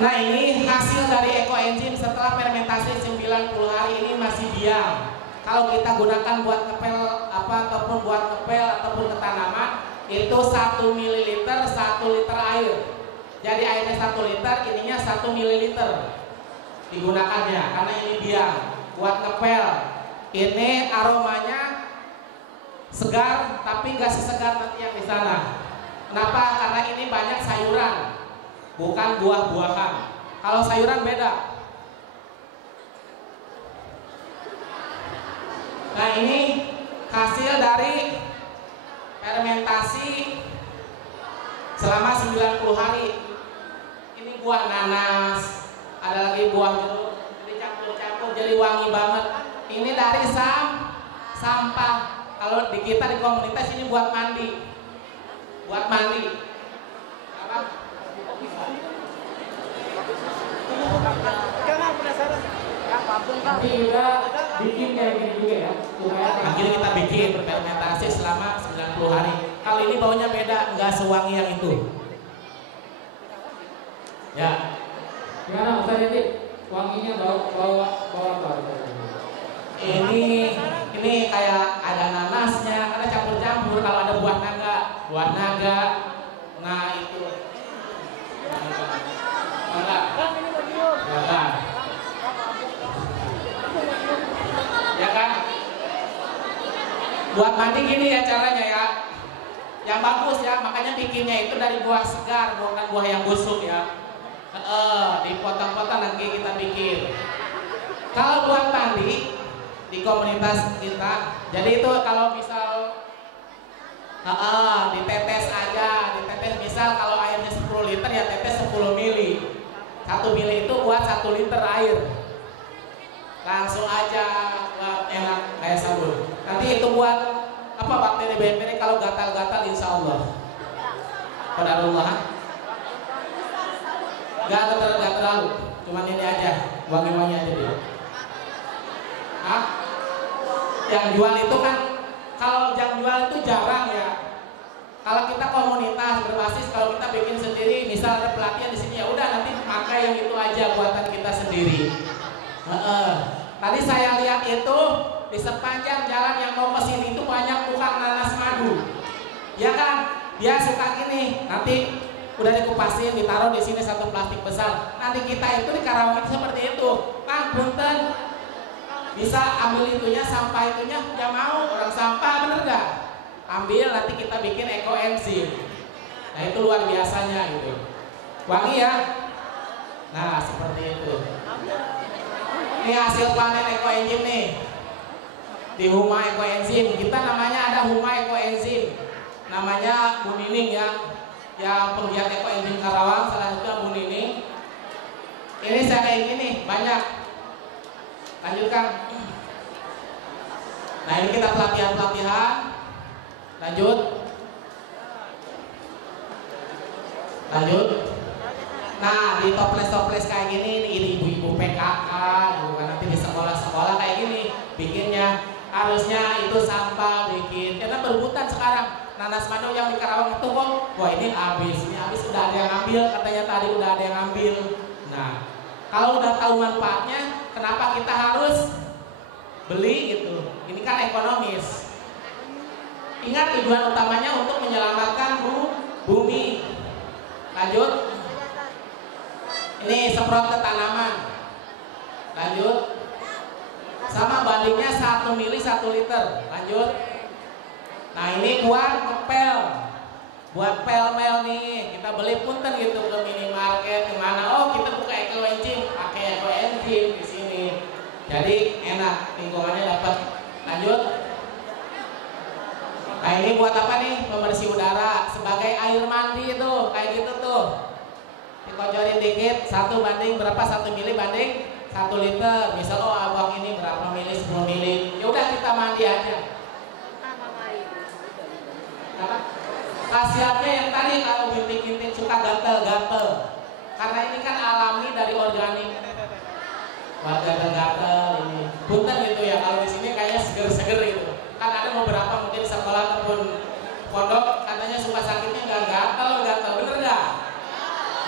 Nah ini hasil dari ekoenzim setelah fermentasi 90 hari ini masih diam. Kalau kita gunakan buat ngepel ataupun buat ngepel ataupun ke tanaman itu 1 ml 1 liter air. Jadi airnya 1 liter, ininya 1 ml digunakannya karena ini diam. Buat ngepel ini aromanya segar tapi gak sesegar nanti yang di sana. Kenapa? Karena ini banyak sayuran, bukan buah-buahan. Kalau sayuran beda. Nah, ini hasil dari fermentasi selama 90 hari. Ini buah nanas, ada lagi buah jeruk, dicampur-campur jadi wangi banget. Ini dari sampah. Kalau di kita di komunitas ini buat mandi. Buat mandi. Apa? Jangan penasaran. Nanti kita bikin kayak gini juga ya. Akhirnya kita bikin fermentasi selama 90 hari. Kalau ini baunya beda, nggak sewangi yang itu. Ya. Gimana Ustaz Yati? Wanginya bau apa? Ini kayak ada nanasnya, karena campur-campur. Kalau ada buah naga. Nah itu. Enggak. Ya kan? Buat mandi gini ya caranya ya. Yang bagus ya, makanya bikinnya itu dari buah segar, bukan buah yang busuk ya. Dipotong-potong nanti kita bikin. Kalau buat mandi di komunitas kita, jadi itu kalau misal ditetes aja, misal kalau airnya 10 liter ya tetes 10 mili. 1 mili itu buat 1 liter air. Langsung aja buat enak kayak sabun. Nanti itu buat apa bakteri kalau gatal-gatal insya Allah. Qadarullah. Gak terlalu, cuman ini aja, wangi-wangi aja dia. Yang jual itu kan, kalau yang jual itu jarang ya. Kalau kita komunitas berbasis, kalau kita bikin sendiri, misal ada pelatihan di sini ya udah nanti pakai yang itu aja buatan kita sendiri. Tadi saya lihat itu di sepanjang jalan yang mau ke sini itu banyak tukang nanas madu. Ya kan? Dia suka gini, nanti udah dikupasin, ditaruh di sini satu plastik besar. Nanti kita itu di Karawang itu seperti itu. Kang, punten, bisa ambil itunya, sampah itunya, ya mau orang sampah bener gak? Ambil, nanti kita bikin ekoenzim. Nah itu luar biasanya gitu. Wangi ya? Nah seperti itu. Ini hasil panen ekoenzim nih. Di Huma Ekoenzim, kita namanya ada Huma Ekoenzim. Namanya Bu Nining ya. Ya penggiat ekoenzim Karawang, salah satunya Bu Nining. Ini saya kayak gini, banyak. Lanjutkan. Nah ini kita pelatihan. Lanjut. Nah di toples kayak gini, ini ibu-ibu PKK, gitu kan. Nanti di sekolah-sekolah kayak gini bikinnya. Harusnya itu sampah bikin, karena berebutan sekarang. Nanas madu yang di Karawang itu kok, wah ini habis udah ada yang ambil, katanya tadi udah ada yang ambil. Nah, kalau udah tahu manfaatnya, kenapa kita harus beli gitu? Ini kan ekonomis. Ingat tujuan utamanya untuk menyelamatkan bumi. Lanjut. Ini semprot ke tanaman. Lanjut. Sama bandingnya 1 mili 1 liter. Lanjut. Nah ini buat ngepel, buat pel-mel nih, kita beli punten gitu ke minimarket kemana. Oh kita buka ekoenzim, pakai ekoenzim di sini. Jadi enak, lingkungannya dapat. Lanjut. Nah ini buat apa nih? Pembersih udara sebagai air mandi itu, kayak gitu tuh. Dikocorin dikit, 1 banding berapa? 1 mili banding 1 liter. Misal oh abang ini berapa mili, 10 mili. Ya udah kita mandi aja. Khasiatnya yang tadi kalau bintik-bintik suka gatel-gatel. Karena ini kan alami dari organik. Buat gatel-gatel ini. Punten gitu ya, kalau di sini kayaknya seger-seger gitu. Kan ada beberapa mungkin sekolah ataupun pondok katanya suka sakitnya nggak gatel, bener nggak?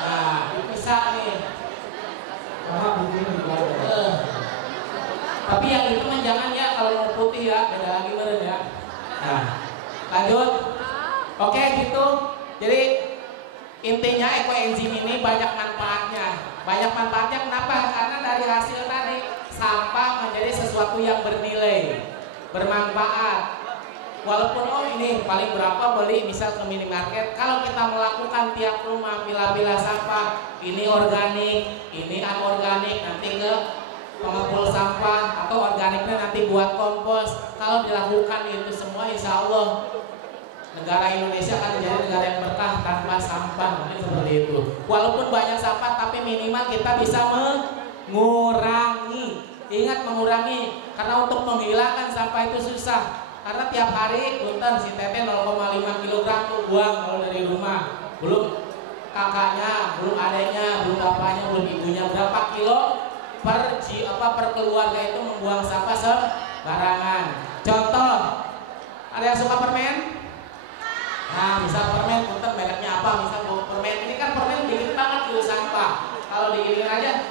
Nah, bisa nih. Tapi yang itu mah jangan ya, kalau mau putih ya, beda lagi bener ya. Nah, lanjut. Oke gitu. Jadi intinya ekoenzim ini banyak manfaatnya. Banyak manfaatnya kenapa? Karena dari hasil tadi sampah menjadi sesuatu yang bernilai, bermanfaat. Walaupun oh ini paling berapa beli misal ke minimarket, kalau kita melakukan tiap rumah pilah-pilah sampah, ini organik, ini anorganik, nanti ke pengepul sampah atau organiknya nanti buat kompos. Kalau dilakukan itu semua, insya Allah negara Indonesia akan menjadi negara yang berkah tanpa sampah, mungkin seperti itu. Walaupun banyak sampah, tapi minimal kita bisa mengurangi. Ingat mengurangi, karena untuk menghilangkan sampah itu susah. Karena tiap hari punten si Tete 0,5 kg tuh buang kalau dari rumah. Belum kakaknya, belum adeknya, belum bapaknya, belum ibunya. Berapa kilo per keluarga itu membuang sampah sembarangan. Contoh, ada yang suka permen? Nah, misal permen, punten mereknya apa? Misal permen ini kan permen dikit banget gitu sampah. Kalau digigit aja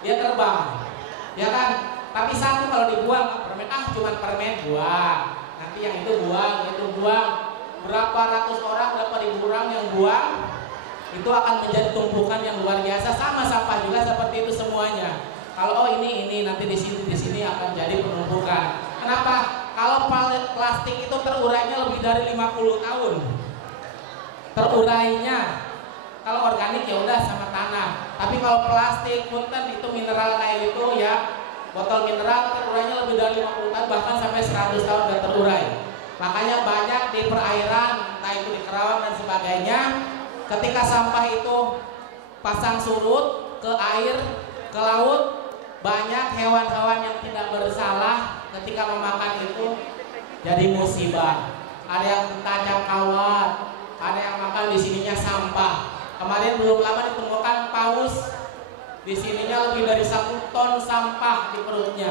dia terbang, ya kan? Tapi satu kalau dibuang permen, cuman permen buang. Nanti yang itu buang, itu buang. Berapa ratus orang, berapa ribu orang yang buang, itu akan menjadi tumpukan yang luar biasa. Sama sampah juga seperti itu semuanya. Kalau ini nanti di sini akan jadi penumpukan. Kenapa? Kalau plastik itu terurainya lebih dari 50 tahun. Terurainya. Kalau organik ya udah sama tanah. Tapi kalau plastik punten itu mineral kayak gitu ya, botol mineral terurainya lebih dari 50 tahun, bahkan sampai 100 tahun udah terurai. Makanya banyak di perairan, entah itu di Karawang dan sebagainya, ketika sampah itu pasang surut ke air, ke laut, banyak hewan-hewan yang tidak bersalah ketika memakan itu jadi musibah. Ada yang tajam kawat, ada yang makan di sininya sampah. Kemarin belum lama ditemukan paus, di sininya lebih dari 1 ton sampah di perutnya.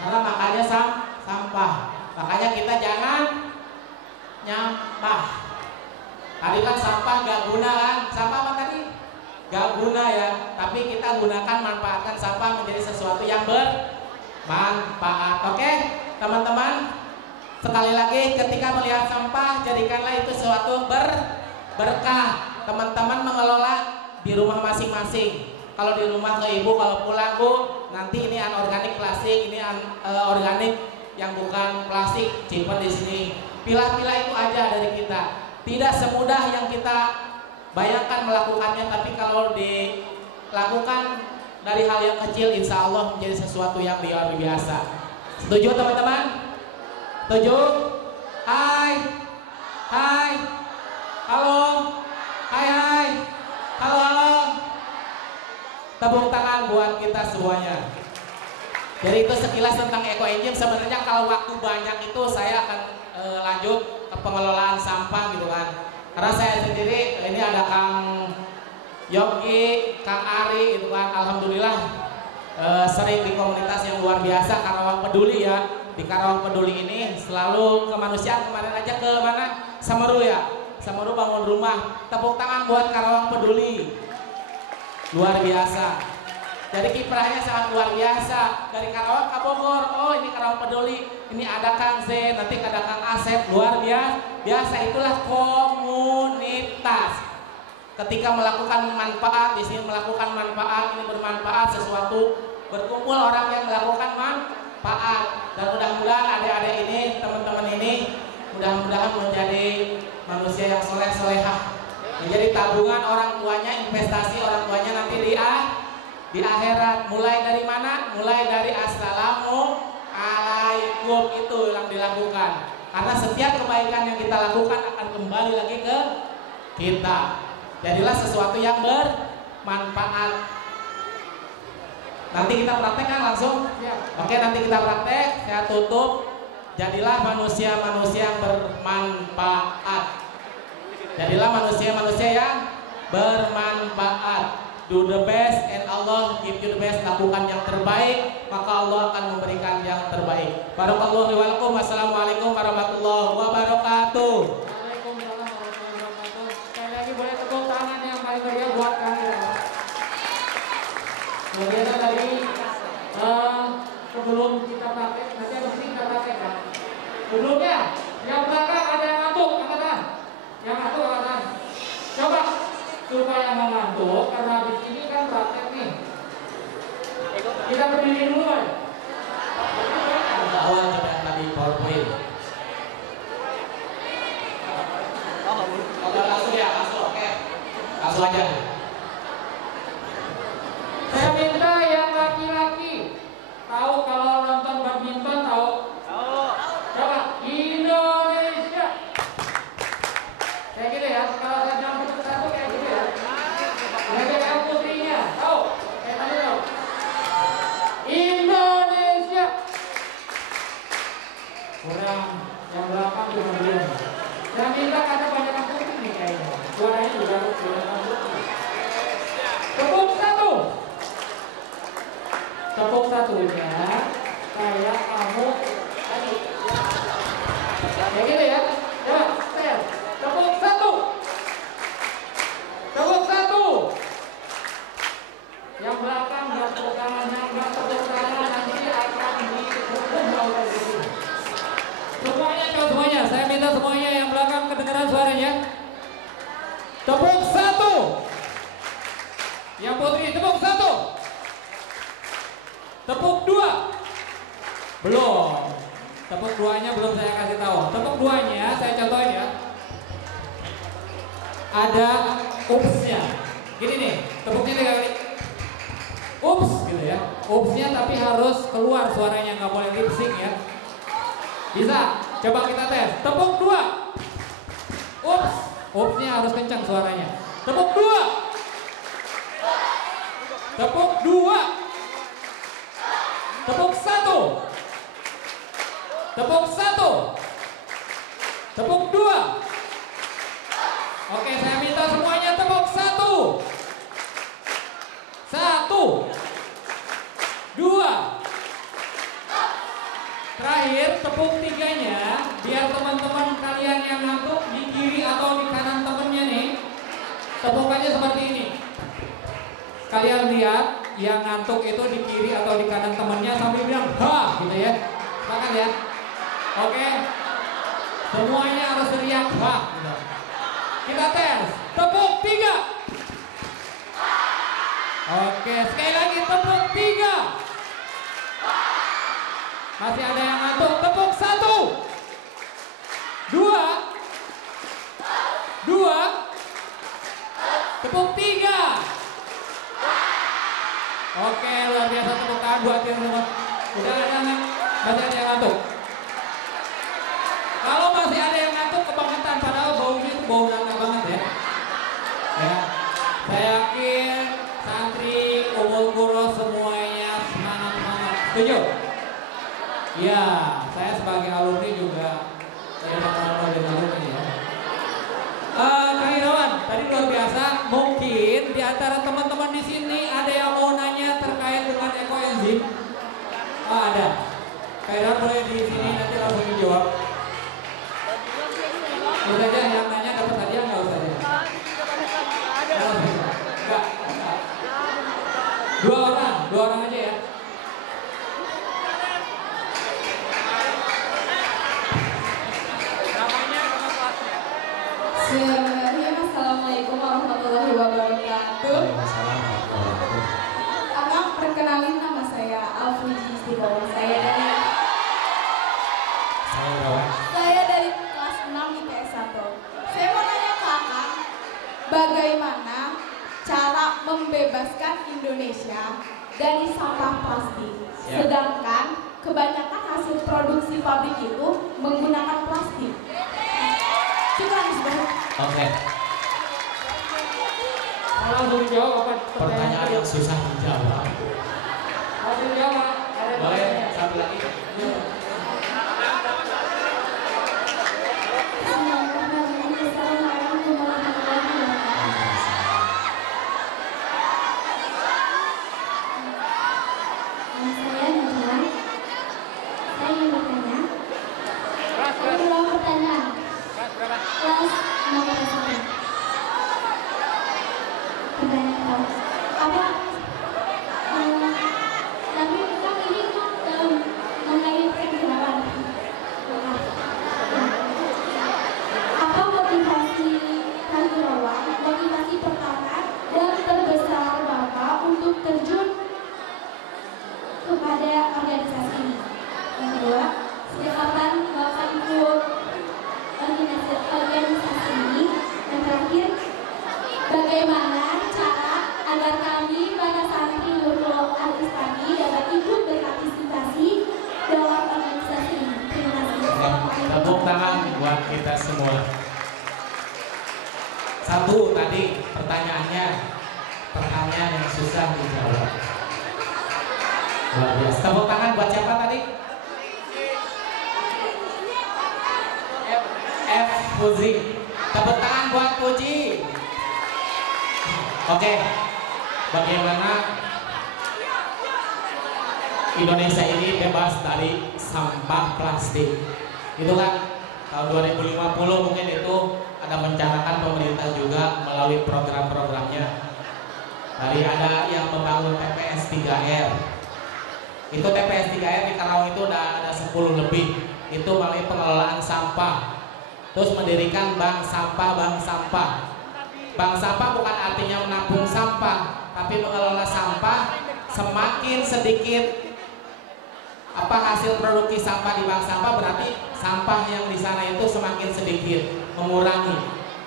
Karena makannya sampah. Makanya kita jangan nyampah. Tadi kan sampah gak guna kan? Sampah apa tadi? Gak guna ya. Tapi kita gunakan, manfaatkan sampah menjadi sesuatu yang bermanfaat. Oke, teman-teman. Sekali lagi, ketika melihat sampah, jadikanlah itu sesuatu berkah. Teman-teman mengelola di rumah masing-masing. Kalau di rumah ke ibu, kalau pulang bu, nanti ini anorganik plastik, ini organik yang bukan plastik, simpan di sini. Pilah-pilah itu aja dari kita. Tidak semudah yang kita bayangkan melakukannya, tapi kalau dilakukan dari hal yang kecil, insya Allah menjadi sesuatu yang luar biasa. Setuju teman-teman? Setuju? Hai, hai, halo, hai, hai, halo. Tepuk tangan buat kita semuanya. Jadi itu sekilas tentang EcoEngine. Sebenarnya kalau waktu banyak itu saya akan lanjut ke pengelolaan sampah gitu kan. Karena saya sendiri ini ada Kang Yogi, Kang Ari gitu kan. Alhamdulillah sering di komunitas yang luar biasa Karawang Peduli ya. Di Karawang Peduli ini selalu kemanusiaan. Kemarin aja ke mana? Semeru ya. Semeru bangun rumah. Tepuk tangan buat Karawang Peduli. Luar biasa. Jadi kiprahnya sangat luar biasa. Dari Karawang ke Bogor, oh ini Karawang Peduli. Ini ada Kang Z, nanti ada Kang Asep. Luar biasa. Itulah komunitas. Ketika melakukan manfaat, di sini melakukan manfaat, ini bermanfaat sesuatu. Berkumpul orang yang melakukan manfaat. Dan mudah-mudahan adik-adik ini, teman-teman ini, mudah-mudahan menjadi manusia yang soleh-solehah. Menjadi tabungan orang tuanya, investasi orang tuanya nanti di akhirat. Mulai dari mana? Mulai dari assalamualaikum itu yang dilakukan. Karena setiap kebaikan yang kita lakukan akan kembali lagi ke kita. Jadilah sesuatu yang bermanfaat. Nanti kita praktekkan langsung. Oke, nanti kita praktek. Saya tutup. Jadilah manusia-manusia yang bermanfaat. Jadilah manusia-manusia yang bermanfaat. Do the best and Allah give you the best. Lakukan yang terbaik, maka Allah akan memberikan yang terbaik. Barakallahu wa lakum. Wassalamualaikum warahmatullahi wabarakatuh. Waalaikumsalam warahmatullahi wabarakatuh. Sekali lagi boleh tepuk tangan yang paling meriah buat kalian. Kemudian tadi sebelum kita praktek, nanti habis ini kita praktek kan. Sebelumnya yang belakang ada yang ngantuk, katakan. Yang ngantuk katakan. Coba supaya nggak ngantuk, karena habis ini kan praktek nih. Kita berdiri dulu kan. Awal coba tadi PowerPoint. Tepuk satunya kayak kamu tadi. Kayak gitu ya. Coba, tes. Tepuk satu. Tepuk satu. Yang belakang dan tepuk tangan, yang belakang tepuk tangan nanti akan dihukum oleh sini. Semuanya, coba semuanya. Saya minta semuanya yang belakang kedengaran suaranya. Tepuk satu. Yang putri tepuk satu. Tepuk dua. Belum. Tepuk duanya belum saya kasih tahu. Tepuk duanya saya contohin ya. Ada upsnya. Gini nih, tepuknya 3 kali. Ups gitu ya. Upsnya tapi harus keluar suaranya, nggak boleh lip sync ya. Bisa? Coba kita tes. Tepuk 2. Ups. Upsnya harus kencang suaranya. Tepuk 2. Tepuk 2. Tepuk 1. Tepuk 1. Tepuk 2. Oke, saya minta semuanya tepuk 1. 1. 2. Terakhir tepuk 3-nya biar teman-teman kalian yang ngantuk di kiri atau di kanan temennya nih tepukannya seperti ini. Kalian lihat yang ngantuk itu di kiri atau di kanan temennya sambil bilang ha gitu ya. Sepakat ya? Oke. Semuanya harus teriak ha gitu. Kita tes. Tepuk 3. Oke, sekali lagi tepuk 3. Masih ada yang ngantuk, tepuk 1. 2. 2. Tepuk 3. Oke, luar biasa tepuk tangan buat teman-teman. Udah ada nggak? Masih ada yang ngantuk? Kalau masih ada yang ngantuk kebangetan, padahal baunya itu bau nangka banget ya. Ya, saya yakin santri, umul kuro semuanya semangat. Setuju? Ya, saya sebagai alumni juga saya pengalaman dengan alumni ya. Kang Irawan, tadi luar biasa. Mungkin di antara teman-teman di sini ada yang mau nanya terkait dengan ekoenzim. Oh, ada. Kang Irawan boleh di sini nanti langsung dijawab. Bisa aja yang nanya dapat hadiah nggak usah ya? Enggak. Dua orang aja ya. Bismillahirrahmanirrahim. Assalamualaikum warahmatullahi wabarakatuh. Akang perkenalin nama saya Alfuji Istiqomah. Saya dari kelas 6 IPS 1. Saya mau nanya ke Akang, bagaimana cara membebaskan Indonesia dari sampah plastik? Sedangkan kebanyakan hasil produksi pabrik itu menggunakan plastik. Oke. Langsung jawab apa Pertanyaan yang susah dijawab. Langsung jawab. Boleh satu lagi? Tepuk tangan buat kita semua. Satu tadi pertanyaannya yang susah dijawab. Luar biasa. Tepuk tangan buat siapa tadi? F Fuzi. Tepuk tangan buat Fuji. Oke. Bagaimana Indonesia ini bebas dari sampah plastik. Itu kan tahun 2050 mungkin itu ada mencanakan pemerintah juga melalui program-programnya. Dari ada yang membangun TPS 3R. Itu TPS 3R di Karawang itu udah ada 10 lebih. Itu melalui pengelolaan sampah. Terus mendirikan bank sampah. Bank sampah bukan artinya menampung sampah, tapi mengelola sampah. Semakin sedikit hasil produksi sampah di bank sampah, berarti sampah yang di sana itu semakin sedikit, mengurangi.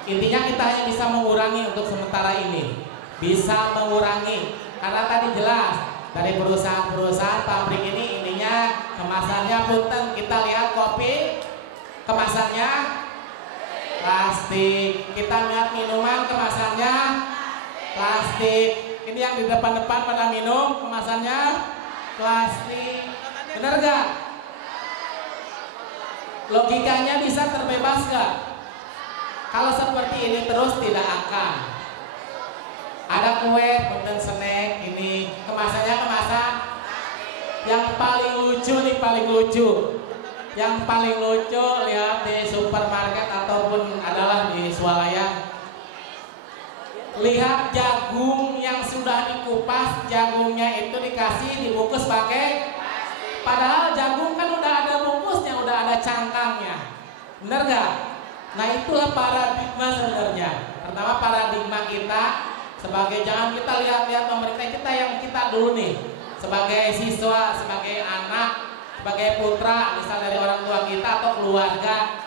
Intinya kita hanya bisa mengurangi untuk sementara ini, bisa mengurangi karena tadi jelas dari perusahaan-perusahaan pabrik ini ininya kemasannya punten, kita lihat kopi kemasannya plastik, kita lihat minuman kemasannya plastik. Ini yang di depan-depan pada minum kemasannya plastik. Benar gak? Logikanya bisa terbebas gak? Kalau seperti ini terus tidak akan. Ada kue, punten snack, ini kemasannya kemasan yang paling lucu nih, paling lucu. Yang paling lucu lihat di supermarket ataupun adalah di swalayan. Lihat jagung yang sudah dikupas, jagungnya itu dikasih dibungkus pakai, padahal jagung kan udah ada bungkusnya, udah ada cangkangnya. Bener gak? Nah itulah paradigma sebenarnya. Pertama paradigma kita sebagai, jangan kita lihat-lihat pemerintah kita yang kita dulu nih, sebagai siswa, sebagai anak, sebagai putra misal dari orang tua kita atau keluarga,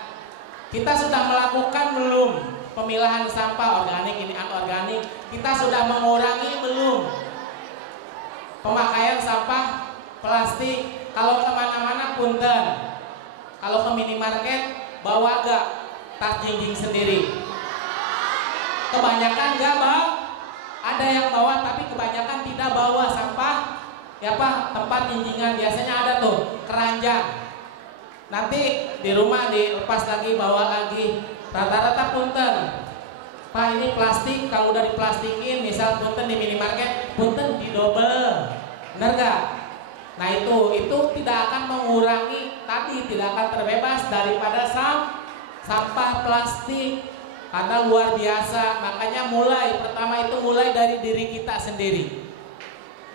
kita sudah melakukan belum pemilahan sampah organik ini anorganik, kita sudah mengurangi belum pemakaian sampah plastik. Kalau kemana-mana punten, kalau ke minimarket bawa gak tas jinjing sendiri? Kebanyakan gak bang, ada yang bawa tapi kebanyakan tidak bawa sampah tempat jinjingan. Biasanya ada tuh keranjang, nanti di rumah dilepas lagi, bawa lagi. Rata-rata punten, Pak ini plastik, kalau udah diplastikin misal punten di minimarket, punten didobel, bener gak? Nah itu tidak akan mengurangi tadi, tidak akan terbebas daripada sampah plastik karena luar biasa. Makanya pertama itu mulai dari diri kita sendiri,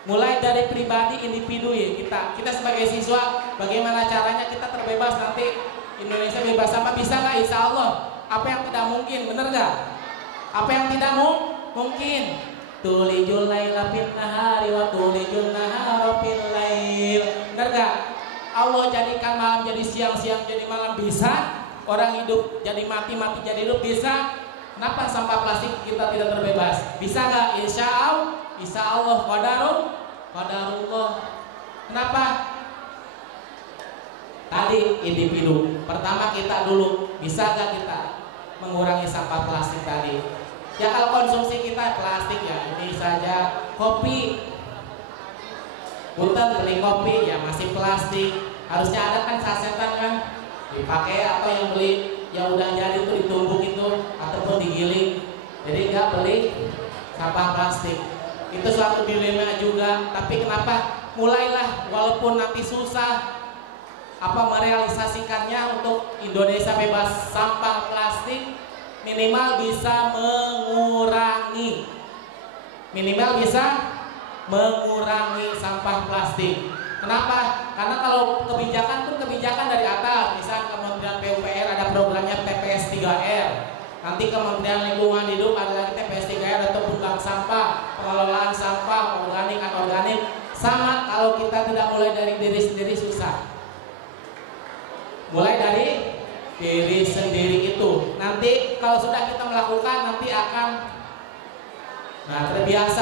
mulai dari pribadi individu ya kita sebagai siswa. Bagaimana caranya kita terbebas nanti Indonesia bebas sampah? Bisa nggak? Insya Allah. Apa yang tidak mungkin, bener nggak? Apa yang tidak mungkin? Tulijul laila fil nahari wa tulijul nahara fil lail. Bener gak? Allah jadikan malam jadi siang, siang jadi malam, bisa. Orang hidup jadi mati, mati jadi hidup, bisa. Kenapa sampah plastik kita tidak terbebas? Bisa gak? Insya Allah. Qadarullah. Kenapa? Tadi individu. Pertama kita dulu, bisa gak kita mengurangi sampah plastik tadi? Ya kalau konsumsi kita plastik ya ini saja, kopi, punten beli kopi ya masih plastik. Harusnya ada kan sasetan kan dipakai, atau yang beli yang udah jadi itu ditumbuk itu ataupun digiling. Jadi nggak beli sampah plastik. Itu suatu dilema juga. Tapi kenapa? Mulailah walaupun nanti susah merealisasikannya untuk Indonesia bebas sampah plastik. Minimal bisa mengurangi sampah plastik. Kenapa? Karena kalau kebijakan dari atas, misal Kementerian PUPR ada programnya TPS 3R, nanti Kementerian Lingkungan Hidup ada lagi TPS 3R atau bank sampah, pengelolaan sampah organik anorganik. Sama, kalau kita tidak mulai dari diri sendiri susah. Mulai dari diri sendiri itu, nanti kalau sudah kita melakukan nanti akan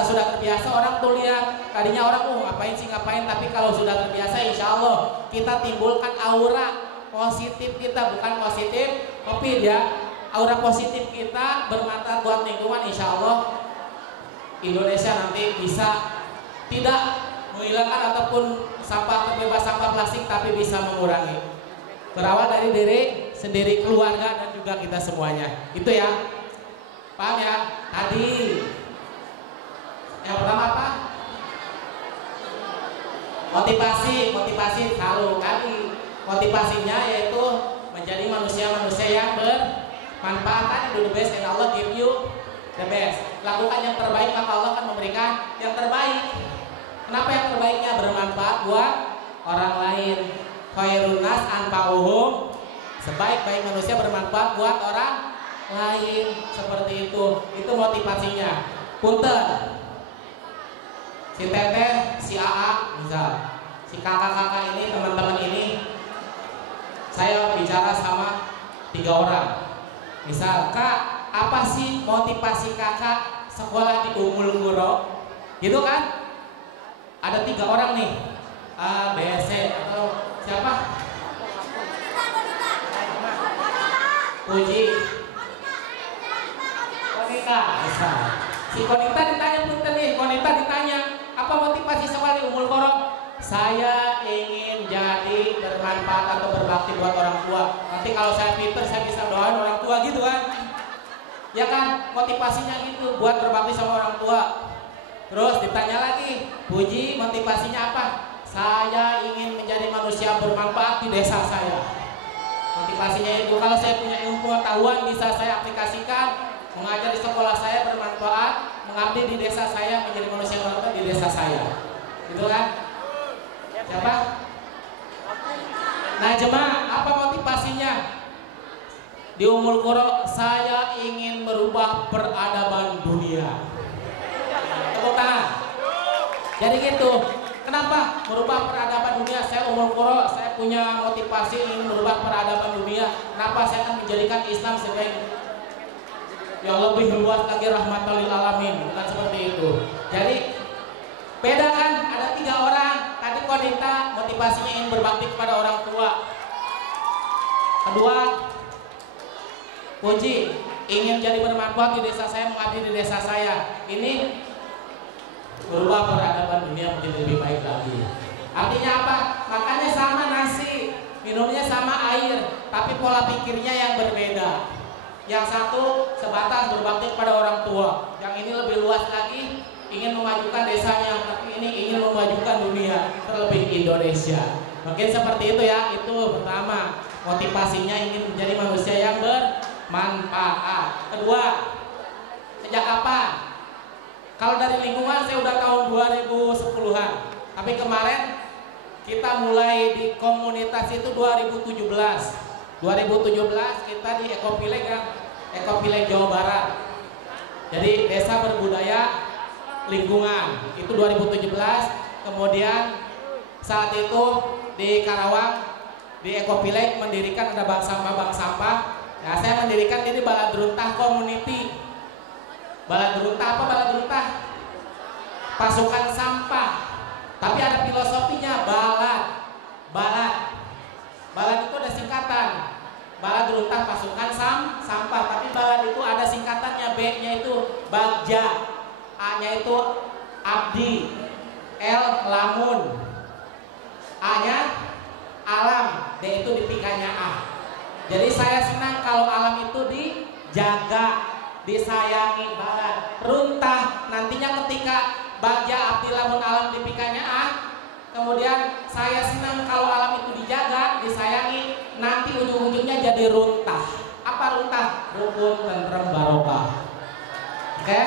sudah terbiasa. Orang tuh lihat tadinya orang ngapain, tapi kalau sudah terbiasa insya Allah kita timbulkan aura positif kita, bukan positif COVID ya, aura positif kita bermanfaat buat lingkungan. Insya Allah Indonesia nanti bisa tidak menghilangkan ataupun terbebas sampah plastik, tapi bisa mengurangi. Berawal dari diri sendiri, keluarga, dan juga kita semuanya. Itu ya, paham ya? Tadi yang pertama apa? Motivasi selalu kali. Motivasinya yaitu menjadi manusia-manusia yang bermanfaat. Tadi do the best and Allah give you the best. Lakukan yang terbaik maka Allah akan memberikan yang terbaik. Kenapa yang terbaiknya? Bermanfaat buat orang lain. Khairun nas anfa'uhum. Sebaik-baik manusia bermanfaat buat orang lain. Seperti itu. Itu motivasinya. Punten. Si teteh, si AA, misal, si kakak-kakak ini, teman-teman ini, saya bicara sama 3 orang. Misal, Kak, apa sih motivasi kakak sekolah di Ummul Qura? Gitu kan? Ada 3 orang nih, A, B, C, atau siapa? Puji, Konita, misal. Si Konita ditanya punten nih, Konita ditanya, apa motivasi sekolah di Ummul Qura? Saya ingin jadi bermanfaat atau berbakti buat orang tua. Nanti kalau saya pinter saya bisa doain orang tua gitu kan? Ya kan? Motivasinya gitu buat berbakti sama orang tua. Terus ditanya lagi, Puji motivasinya apa? Saya ingin menjadi manusia bermanfaat di desa saya. Motivasinya itu kalau saya punya ilmu pengetahuan bisa saya aplikasikan, mengajar di sekolah saya bermanfaat, mengabdi di desa saya menjadi manusia bermanfaat di desa saya. Gitu kan? Siapa? Nah jemaah, apa motivasinya? Di Ummul Qura saya ingin merubah peradaban dunia. Tepuk tangan. Jadi gitu. Kenapa merubah peradaban dunia? Saya Ummul Qura, saya punya motivasi ingin merubah peradaban dunia. Kenapa saya akan menjadikan Islam sebagai yang lebih luas lagi, rahmatan lil alamin. Bukan seperti itu. Jadi beda kan? Ada 3 orang. Tadi Konita motivasinya ingin berbakti kepada orang tua. Kedua, Puji ingin jadi bermanfaat di desa saya, mengabdi di desa saya. Ini berubah peradaban dunia menjadi lebih baik lagi. Artinya apa? Makannya sama nasi, minumnya sama air, tapi pola pikirnya yang berbeda. Yang satu sebatas berbakti kepada orang tua, yang ini lebih luas lagi, ingin memajukan desanya, tapi ini ingin memajukan dunia, terlebih Indonesia. Mungkin seperti itu ya. Itu pertama, motivasinya ingin menjadi manusia yang bermanfaat. Kedua, sejak kapan? Kalau dari lingkungan saya udah tahun 2010-an, tapi kemarin kita mulai di komunitas itu 2017 kita di Ekopileg kan, Ekopileg Jawa Barat. Jadi desa berbudaya lingkungan itu 2017. Kemudian saat itu di Karawang di Ekopileg mendirikan ada bank sampah. Nah, saya mendirikan ini Baladruntah Community. Baladruntah apa Baladruntah? Pasukan sampah. Tapi ada filosofinya Balad itu ada singkatan. Baladruntah pasukan sampah. Tapi balad itu ada singkatannya. B-nya itu Bagja, A-nya itu Abdi, L Lamun, A-nya Alam, D itu dipikanya A. Jadi saya senang kalau alam itu dijaga, disayangi. Balad runtah nantinya ketika Bagja, Abdi, Lamun, Alam dipikanya A. Kemudian saya senang kalau alam itu dijaga, disayangi, nanti ujung-ujungnya jadi runtah. Apa runtah? Rukun, tentrem, barokah. Oke?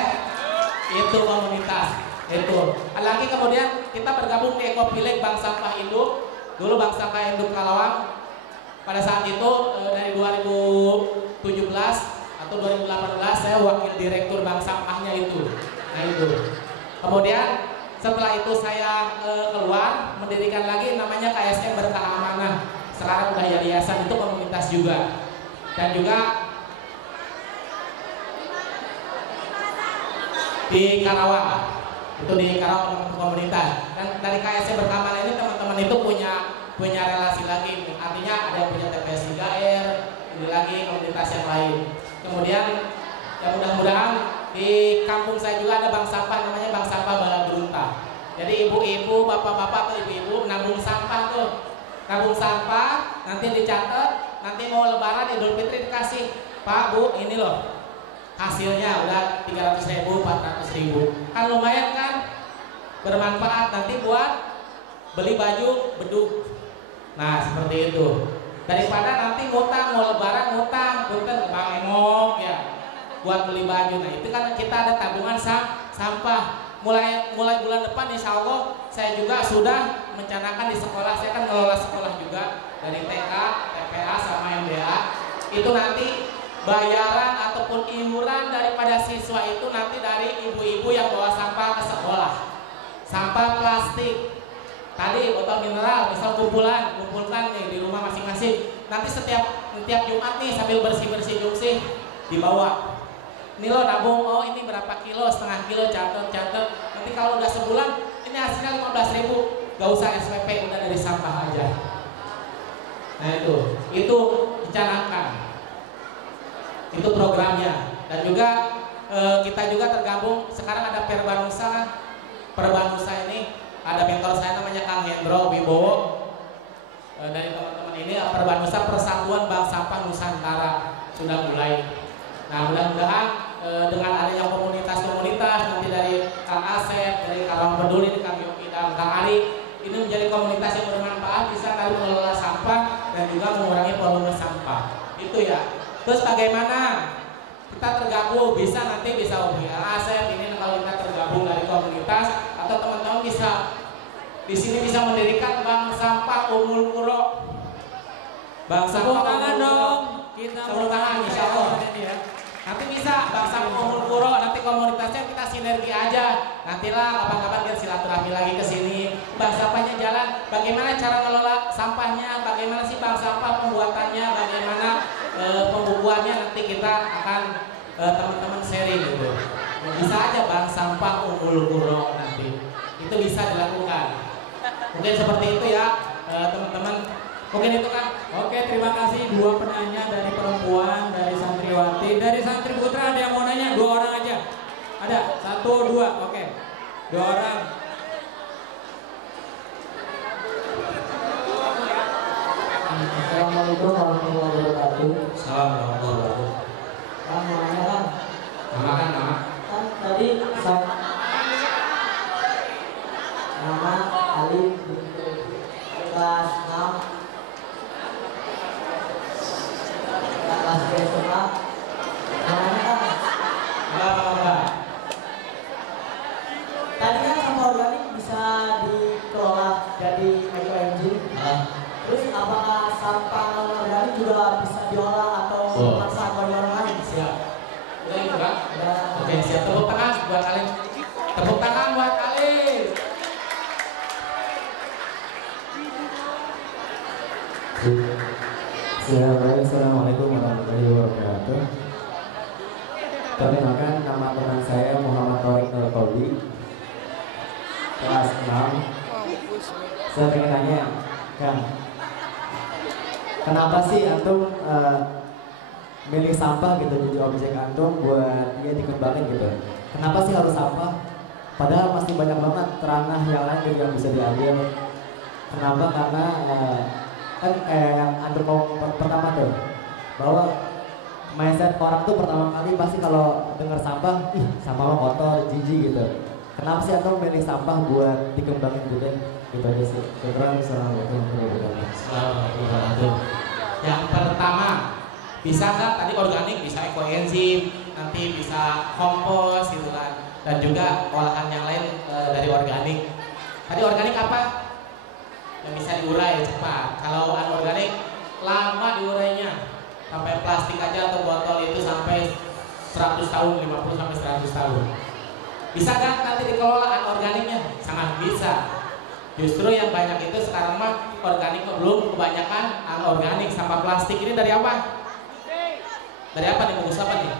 Itu komunitas. Itu. Lagi kemudian kita bergabung di Ekopileg Bank Sampah Induk. Dulu Bank Sampah Induk Kalawang. Pada saat itu dari 2017 atau 2018 saya wakil direktur Bank Sampahnya itu. Nah itu. Kemudian setelah itu saya keluar mendirikan lagi namanya KSM Berkah Amanah. Sekarang udah yayasan, itu komunitas juga. Dan juga di Karawang, itu di Karawang komunitas. Dan dari KSM Berkah Amanah ini teman-teman itu punya relasi lagi. Artinya ada yang punya TPS 3R, ini lagi komunitas yang lain. Kemudian ya mudah-mudahan di kampung saya juga ada bank sampah namanya Bank Sampah Baladruntah. Jadi ibu-ibu, bapak-bapak atau ibu-ibu nabung sampah tuh. Nabung sampah, nanti dicatat, nanti mau lebaran Idul Fitri dikasih. Pak, Bu, ini loh hasilnya udah 300.000, 400.000. Kan lumayan kan? Bermanfaat nanti buat beli baju beduk. Nah seperti itu. Daripada nanti ngutang, mau lebaran ngutang, punten ke Bang Emong ya, buat beli baju. Nah itu kan kita ada tabungan sampah. Mulai bulan depan insya Allah saya juga sudah mencanakan di sekolah. Saya kan ngelola sekolah juga dari TK, TPA sama MDA. Itu nanti bayaran ataupun iuran daripada siswa itu nanti dari ibu-ibu yang bawa sampah ke sekolah. Sampah plastik, tadi botol mineral, misal kumpulkan nih di rumah masing-masing. Nanti setiap Jumat nih sambil bersih-bersih jungsi dibawa. Ini lo nabung, oh ini berapa kilo, setengah kilo, catat. Nanti kalau udah sebulan, ini hasilnya 15.000, gak usah SPP, udah dari sampah aja. Nah itu dicanangkan. Itu programnya. Dan juga kita juga tergabung, sekarang ada Perbanusa ini, ada mentor saya namanya Kang Hendro Wibowo. Dari teman-teman ini Perbanusa Persatuan Bank Sampah Nusantara sudah mulai. Nah mudah-mudahan dengan adanya komunitas-komunitas nanti dari Kang Asep, dari Karawang Peduli, Kang Yogi dan Kang Ari, ini menjadi komunitas yang bermanfaat, bisa tadi mengelola sampah dan juga mengurangi volume sampah. Itu ya. Terus bagaimana kita tergabung, bisa nanti bisa hubungi Asep ini kalau kita tergabung dari komunitas, atau teman-teman bisa di sini bisa mendirikan bank sampah Ummul Qura. Bank sampah tangan dong. Kita tangan insya Allah. Nanti bisa bank sampah Ummul Qura, nanti komunitasnya kita sinergi aja. Nantilah kapan-kapan kita silaturahmi lagi ke sini. Bank sampahnya jalan, bagaimana cara ngelola sampahnya, bagaimana sih bank sampah pembuatannya, bagaimana pembukuannya, nanti kita akan teman-teman sharing gitu. Bisa aja bank sampah Ummul Qura nanti. Itu bisa dilakukan. Mungkin seperti itu ya teman-teman. Mungkin itu kan. Oke, terima kasih dua penanya dari perempuan, dari santriwati, dari santri putra. Ada yang mau nanya? 2 orang aja. Ada? 1, 2. Oke. 2 orang. Assalamualaikum warahmatullahi wabarakatuh. Assalamualaikum warahmatullahi wabarakatuh. Kan namanya kan? Nama. Kan tadi nama Alif kelas 6 kelas SMA. Namanya kan? Enggak. Tadi kan sampah organik bisa dikelola jadi microengine. Terus apakah sampah organik juga bisa diolah atau sampah orang lain? Siap. Udah itu kan? Oke, siap. Tepuk tangan buat kalian. Tepuk tangan buat kalian. Assalamualaikum warahmatullahi wabarakatuh. Perkenalkan, nama teman saya Muhammad Thorik Nurqolbi, kelas 6. Saya pengen tanya, Kang, kenapa sih antum milih sampah gitu jadi objek antum buat dia dikembangin gitu? Kenapa sih harus sampah? Padahal masih banyak banget ranah yang lain yang bisa diambil. Kenapa? Karena kan kayak yang antum pertama tuh, bahwa mindset orang tuh pertama kali pasti kalau dengar sampah, ih sampah mah kotor, jijik gitu. Kenapa sih antum milih sampah buat dikembangin gitu? Gitu aja sih. Assalamualaikum warahmatullahi wabarakatuh. Yang pertama, bisa nggak tadi organik, bisa ekoenzim, nanti bisa kompos gitu kan, dan juga olahan yang lain dari organik. Tadi organik apa? Yang bisa diurai cepat. Kalau anorganik lama diurainya, sampai plastik aja atau botol itu sampai 100 tahun, 50 sampai 100 tahun. Bisa kan nanti dikelola anorganiknya? Sangat bisa. Justru yang banyak itu sekarang mah organik belum, kebanyakan anorganik. Sampah plastik ini dari apa? Dari apa nih, bungkus apa nih?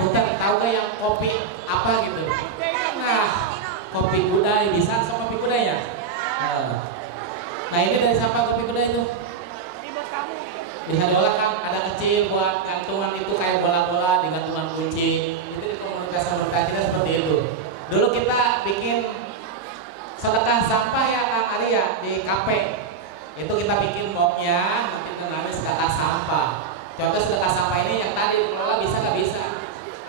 Bukan, tahu gak yang kopi apa gitu? Nah, kopi gudai, bisa sama kopi gudai ya? Nah ini dari sampah kopi gudai itu bisa diolah kan, ada kecil buat gantungan itu kayak bola-bola di gantungan kunci. Itu di komunitas-komunitas kita seperti itu. Dulu kita bikin sedekah sampah ya Kang Ari ya, di kafe. Itu kita bikin boxnya, nanti namanya sedekah sampah. Contoh sedekah sampah ini yang tadi dikelola bisa nggak bisa.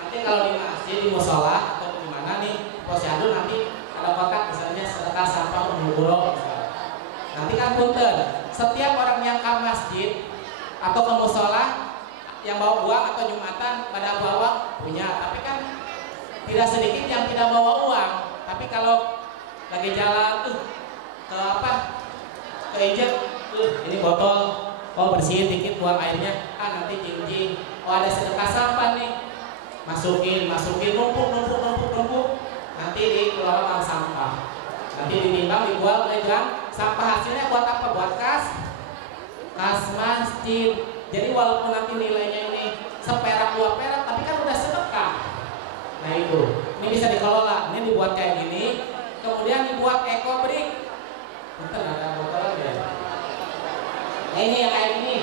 Nanti kalau di masjid, di musola atau di mana nih posyandu, nanti ada kotak misalnya sedekah sampah Ummul Qura Nanti kan punten, setiap orang yang ke masjid atau ke musola yang bawa uang atau jumatan pada bawa uang punya, tapi kan tidak sedikit yang tidak bawa uang. Tapi kalau lagi jalan ke ke ijet, ini botol, bersihin dikit buang airnya, nanti jing-jing, ada sedekah sampah nih, masukin, numpuk, nanti dikelola sama sampah, nanti ditimbang, dibuang, dipegang, sampah hasilnya buat apa? Buat kas masjid. Jadi walaupun nanti nilainya ini seperak 2 perak, tapi kan udah sedekah. Nah itu, ini bisa dikelola. Ini dibuat kayak gini, kemudian dibuat ekobrik. Bentar, ada botol lagi ya. Nah ini yang kayak gini.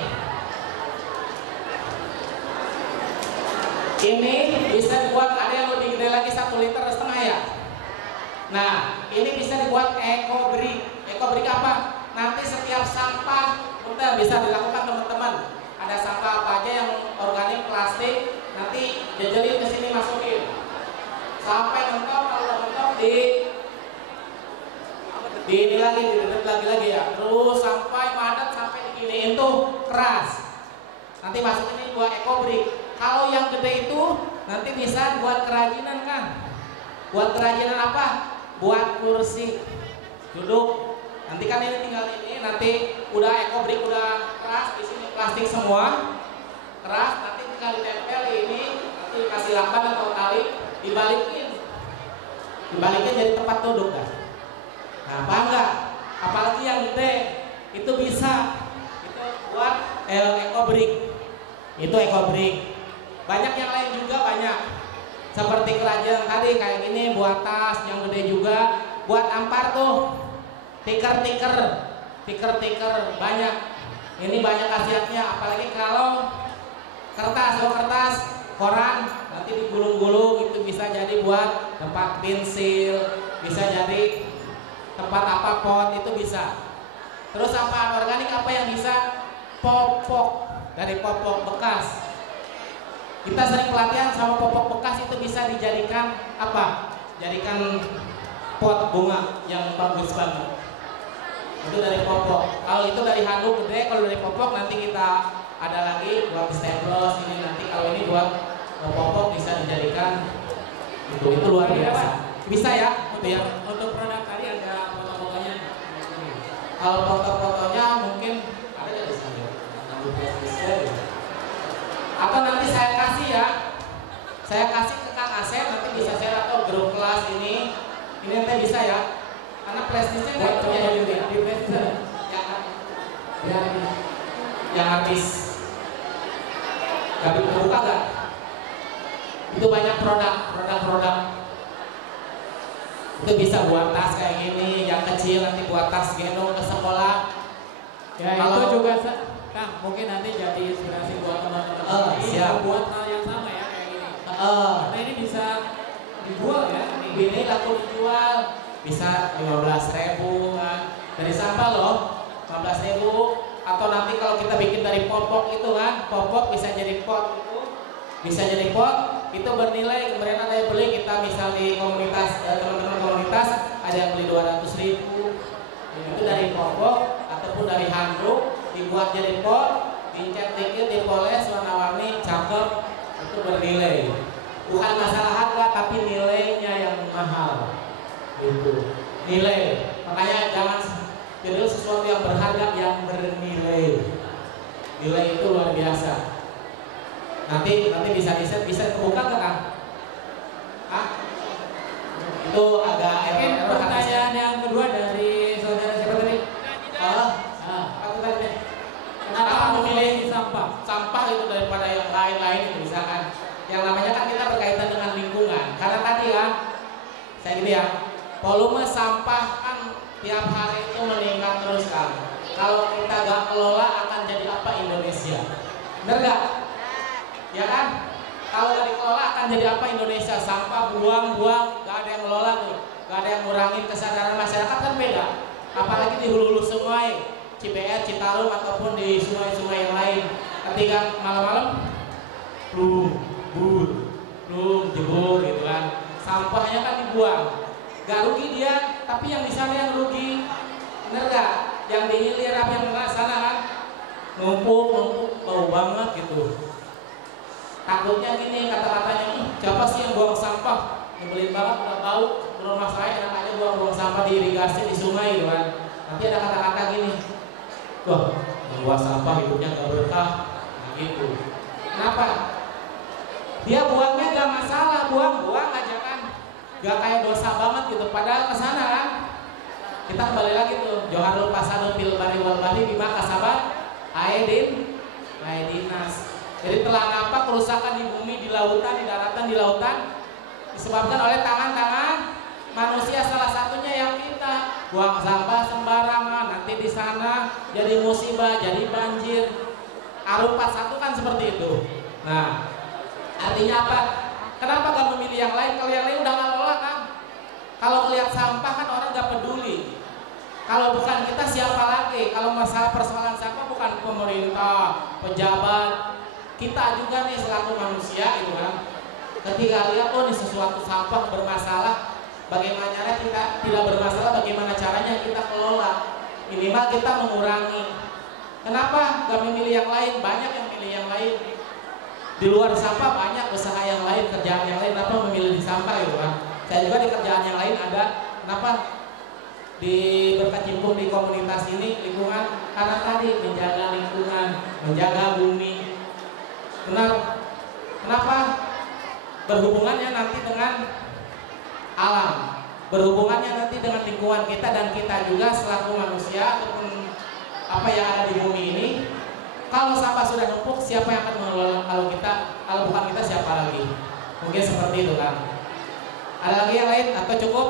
Ini bisa dibuat, ada yang lebih gede lagi 1,5 liter ya. Nah ini bisa dibuat ekobrik. Ekobrik apa? Nanti setiap sampah, bentar, bisa dilakukan teman-teman. Ada sampah apa aja yang organik, plastik, nanti jejelin ke sini, masukin sampai mentok. Kalau mentok ini lagi, lagi ya, terus sampai padat, sampai diginiin tuh keras. Nanti masukin ini buat ekobrik. Kalau yang gede itu nanti bisa buat kerajinan kan? Buat kerajinan apa? Buat kursi duduk. Nanti kan ini tinggal ini, nanti udah ekobrik, udah keras, di sini plastik semua keras, nanti tinggal ditempel ini, nanti kasih lakban atau tali, dibalikin jadi tempat duduk kan? Nah apa enggak? Apalagi yang gede itu bisa, itu buat ekobrik, itu ekobrik. Banyak yang lain juga banyak, seperti kerajinan tadi kayak gini, buat tas yang gede juga, buat ampar tuh. Tiker banyak. Ini banyak khasiatnya, apalagi kalau kertas, koran nanti digulung-gulung, itu bisa jadi buat tempat pensil, bisa jadi tempat apa, pot, itu bisa. Terus sampah organik apa yang bisa? Popok, dari popok bekas. Kita sering pelatihan sama popok bekas, itu bisa dijadikan apa? Jadikan pot bunga yang bagus banget. Itu dari popok. Kalau itu dari handuk gede, kalau dari popok nanti kita ada lagi buat staples ini. Nanti kalau ini buat popok bisa dijadikan itu luar biasa. Bisa ya? Untuk produk tadi ada foto-fotonya. Kalau foto-fotonya mungkin ada di sini. Atau nanti saya kasih ya. Saya kasih ke Kang Asep, nanti bisa share atau grup kelas ini nanti bisa ya. Karena flashdisknya nggak punya juga di flash yang habis nggak bisa buka nggak? Itu banyak produk itu bisa buat tas kayak gini, yang kecil nanti buat tas gendong ke sekolah. Ya kalau itu juga Kang mungkin nanti jadi inspirasi buat teman-teman siap. Buat hal yang sama ya kayak gini. Karena ini bisa dijual ya. Ini laku dijual. Bisa 15.000 kan, dari sampah loh, 15.000. Atau nanti kalau kita bikin dari popok itu kan, popok bisa jadi pot, itu bernilai. Kemudian ada yang beli, kita misal di komunitas, teman-teman komunitas ada yang beli 200.000, itu dari popok ataupun dari handuk, dibuat jadi pot, dicat dikit, dipoles warna-warni, cakep, itu bernilai. Bukan masalah harga, tapi nilainya yang mahal. Itu nilai, makanya jangan jadi sesuatu yang berharga, yang bernilai. Nilai itu luar biasa. Nanti bisa kebuka nggak Kang? Itu agak mungkin pertanyaan yang kedua dari saudara siapa tadi? Aku tadi kenapa memilih sampah? Sampah itu daripada yang lain-lain itu misalkan. Yang namanya kan kita berkaitan dengan lingkungan. Karena tadi ya, saya gini ya. Volume sampah kan tiap hari itu meningkat terus kan. Kalau kita gak kelola akan jadi apa Indonesia? Bener gak? Ya kan? Kalau gak dikelola akan jadi apa Indonesia? Sampah buang-buang, gak ada yang ngelola tuh, gak ada yang ngurangin kesadaran masyarakat kan beda. Apalagi di hulu-hulu sungai, Cibeet, Citarum ataupun di sungai-sungai yang lain. Ketika malam-malam, belum jebur gitu kan. Sampahnya kan dibuang. Gak rugi dia, tapi yang di sana yang rugi, bener gak? yang dihilir yang enggak sana kan numpuk bau banget gitu. Takutnya gini kata-katanya, siapa sih yang buang sampah? Nyebelin banget, udah bau. Rumah saya enak aja buang sampah di irigasi di sungai gitu kan. Nanti ada kata-kata gini, wah buang sampah hidupnya gak berkah, nah, gitu. Kenapa? Dia buangnya gak masalah, buang aja kan, gak kayak dosa banget gitu. Padahal kesana kan, kita kembali lagi tuh, Joharul Pasanu fil bari wal bahri bima kasabat Aidinas. Jadi telah nampak kerusakan di bumi, di lautan, di daratan, di lautan disebabkan oleh tangan-tangan manusia, salah satunya yang kita buang sampah sembarangan, nanti di sana jadi musibah, jadi banjir. Arus 41 kan seperti itu. Nah, artinya apa? Kenapa gak memilih yang lain? Kalau yang lain udah gak lola kan? Kalau lihat sampah kan orang gak peduli. Kalau bukan kita siapa lagi? Kalau masalah persoalan sampah bukan pemerintah, pejabat, kita juga nih selaku manusia gitu kan. Ketika lihat oh nih sesuatu sampah bermasalah, bagaimana caranya kita tidak bermasalah, bagaimana caranya kita kelola, minimal kita mengurangi. Kenapa gak memilih yang lain? Banyak yang milih yang lain. Di luar sampah banyak usaha yang lain, kerjaan yang lain. Kenapa memilih di sampah gitu kan? Saya juga di kerjaan yang lain ada. Kenapa berkecimpung di komunitas ini lingkungan? Karena tadi menjaga lingkungan, menjaga bumi. Kenapa? Berhubungannya nanti dengan alam, berhubungannya nanti dengan lingkungan kita, dan kita juga selaku manusia ataupun apa yang ada di bumi ini. Kalau sampah sudah numpuk, siapa yang akan mengelola? Kalau bukan kita siapa lagi? Mungkin seperti itu kan. Ada lagi yang lain atau cukup?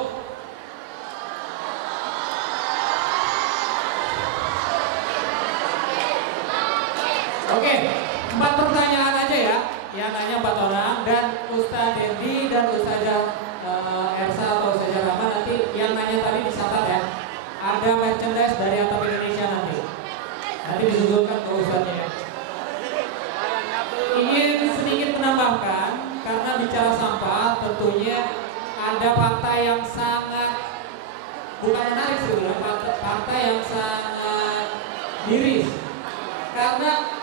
Oke, 4 pertanyaan aja ya. Yang nanya 4 orang, dan Ustaz Dendi dan Ustazah Ersa atau Ustazah Rahma nanti yang nanya tadi dicatat ya. Ada merchandise dari Atap Indonesia nanti disuguhkan ke Ustaznya. Ingin sedikit menambahkan, karena bicara sampah tentunya ada fakta yang sangat bukan menarik sebenarnya, fakta yang sangat miris. Karena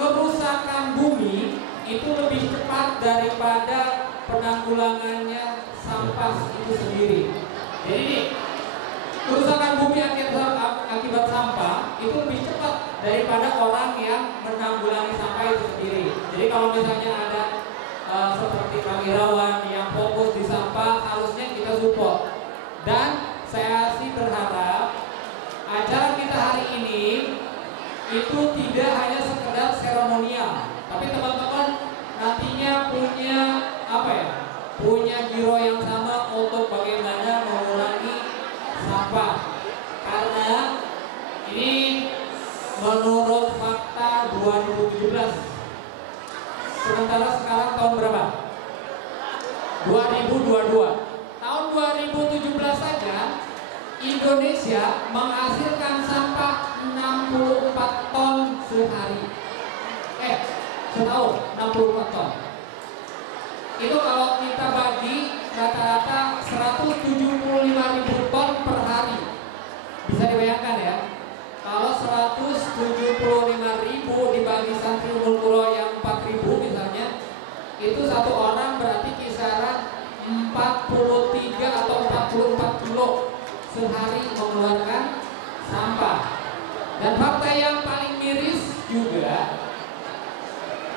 kerusakan bumi itu lebih cepat daripada penanggulangannya sampah itu sendiri. Jadi nih, kerusakan bumi akibat sampah itu lebih cepat daripada orang yang menanggulangi sampah itu sendiri. Jadi kalau misalnya ada seperti Pak Irawan yang fokus di sampah, harusnya kita support. Dan saya sih berharap acara kita hari ini itu tidak hanya sekedar seremonial, tapi teman-teman nantinya punya giro yang sama untuk bagaimana mengurangi sampah. Karena ini menurut fakta 2017, sementara sekarang tahun berapa? 2022. Tahun 2017 saja Indonesia menghasilkan sampah 64 ton sehari. Setahun 64 ton. Itu kalau kita bagi rata-rata 175.000 ton per hari. Bisa dibayangkan ya. Kalau 175.000 dibagi santri umur kuro yang 4.000 misalnya, itu satu orang berarti kisaran 43 atau 44 kilo sehari mengeluarkan sampah. Dan fakta yang paling miris juga,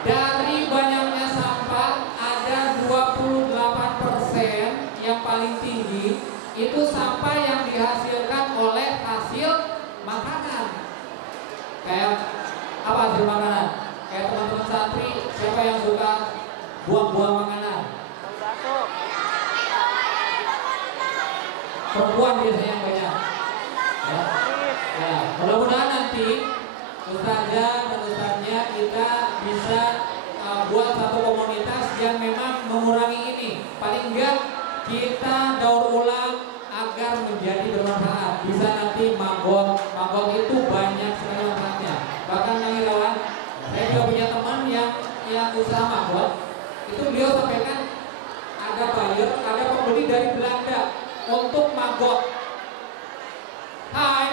dari banyaknya sampah ada 28% yang paling tinggi itu sampah yang dihasilkan oleh hasil makanan. Kayak apa hasil makanan? Kayak teman-teman santri, siapa yang suka buang-buang makanan? Perempuan biasanya yang banyak. Ya, mudah-mudahan nanti Ustazah dan Ustaznya kita bisa buat satu komunitas yang memang mengurangi ini. Paling enggak kita daur ulang agar menjadi bermanfaat. Bisa nanti maggot itu banyak sekali manfaatnya. Bahkan Kang Irawan, saya juga punya teman yang usaha maggot. Itu beliau sampaikan ada buyer, ada pembeli dari Belanda untuk maggot. Hai,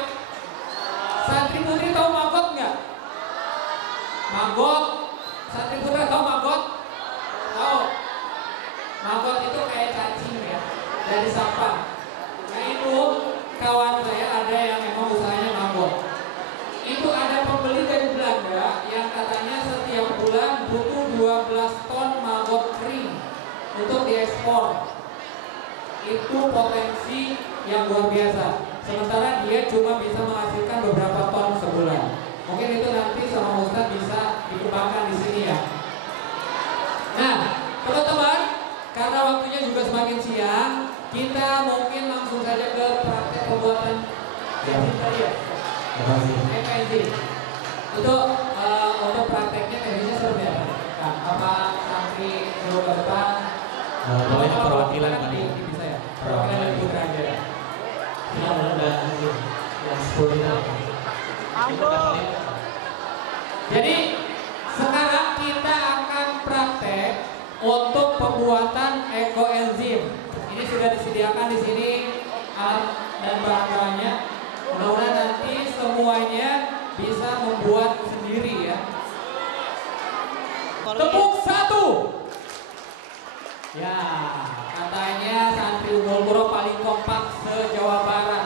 yang luar biasa. Sementara dia cuma bisa menghasilkan beberapa ton sebulan. Mungkin itu nanti sama Ustadz bisa dikembangkan di sini ya. Nah, teman-teman, karena waktunya juga semakin siang, kita mungkin langsung saja ke praktek pembuatan benzin tadi ya. Benzin. Untuk prakteknya bensinnya seperti apa? Nah, apa santri dulu ke depan? Boleh perwakilan kali. Bisa ya. Perwakilan dari Putra aja. Ya, udah ya 10 Jadi sekarang kita akan praktek untuk pembuatan ekoenzim. Ini sudah disediakan di sini alat dan bahan-bahannya. Mudah-mudahan nanti semuanya bisa membuat sendiri ya. Tepuk satu. Ya, katanya santri Unggul Puro paling kompak se-Jawa Barat.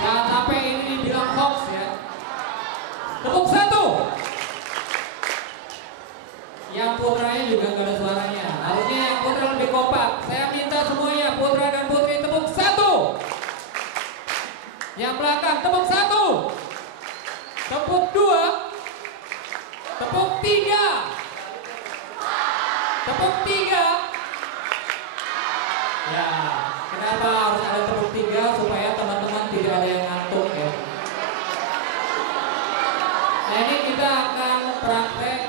Jangan sampai ini dibilang hoax ya. Tepuk satu. Yang putranya juga gak ada suaranya. Harusnya yang putra lebih kompak. Saya minta semuanya putra dan putri tepuk satu. Yang belakang tepuk satu. Tepuk dua. Tepuk tiga. Tepuk tiga. Ya, kenapa harus ada tepuk tiga? Supaya teman-teman tidak ada yang ngantuk ya. Nah, ini kita akan praktek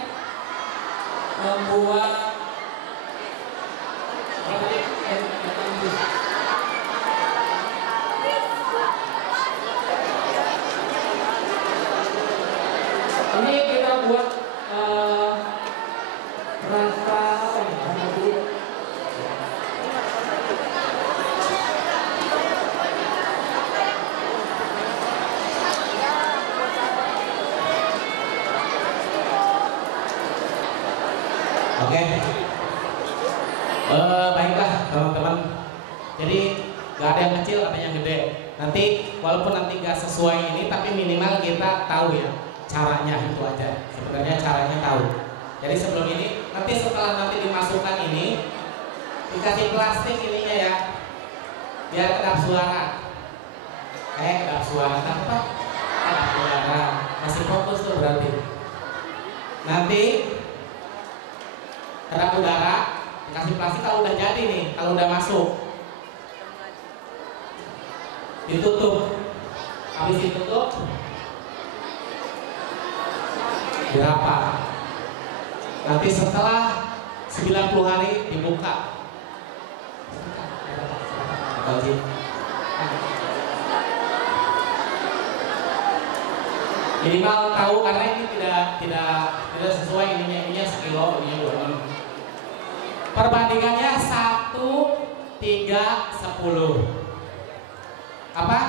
membuat ini kita buat rasa apa ya? Oke. Baiklah teman-teman. Jadi gak ada yang kecil, ada yang gede. Nanti walaupun nanti gak sesuai ini, tapi minimal kita tahu ya caranya itu aja. Sebenarnya caranya tahu. Jadi sebelum ini, nanti setelah nanti dimasukkan ini, dikasih plastik ininya ya, biar kedap suara. Kedap suara apa? Kedap suara. Masih fokus tuh berarti. Nanti kedap udara dikasih plastik kalau udah jadi nih, kalau udah masuk ditutup. Habis ditutup berapa? Nanti setelah 90 hari dibuka. Minimal tahu karena ini tidak sesuai ininya sekilo, ininya 2. Perbandingannya 1, 3, 10. Apa?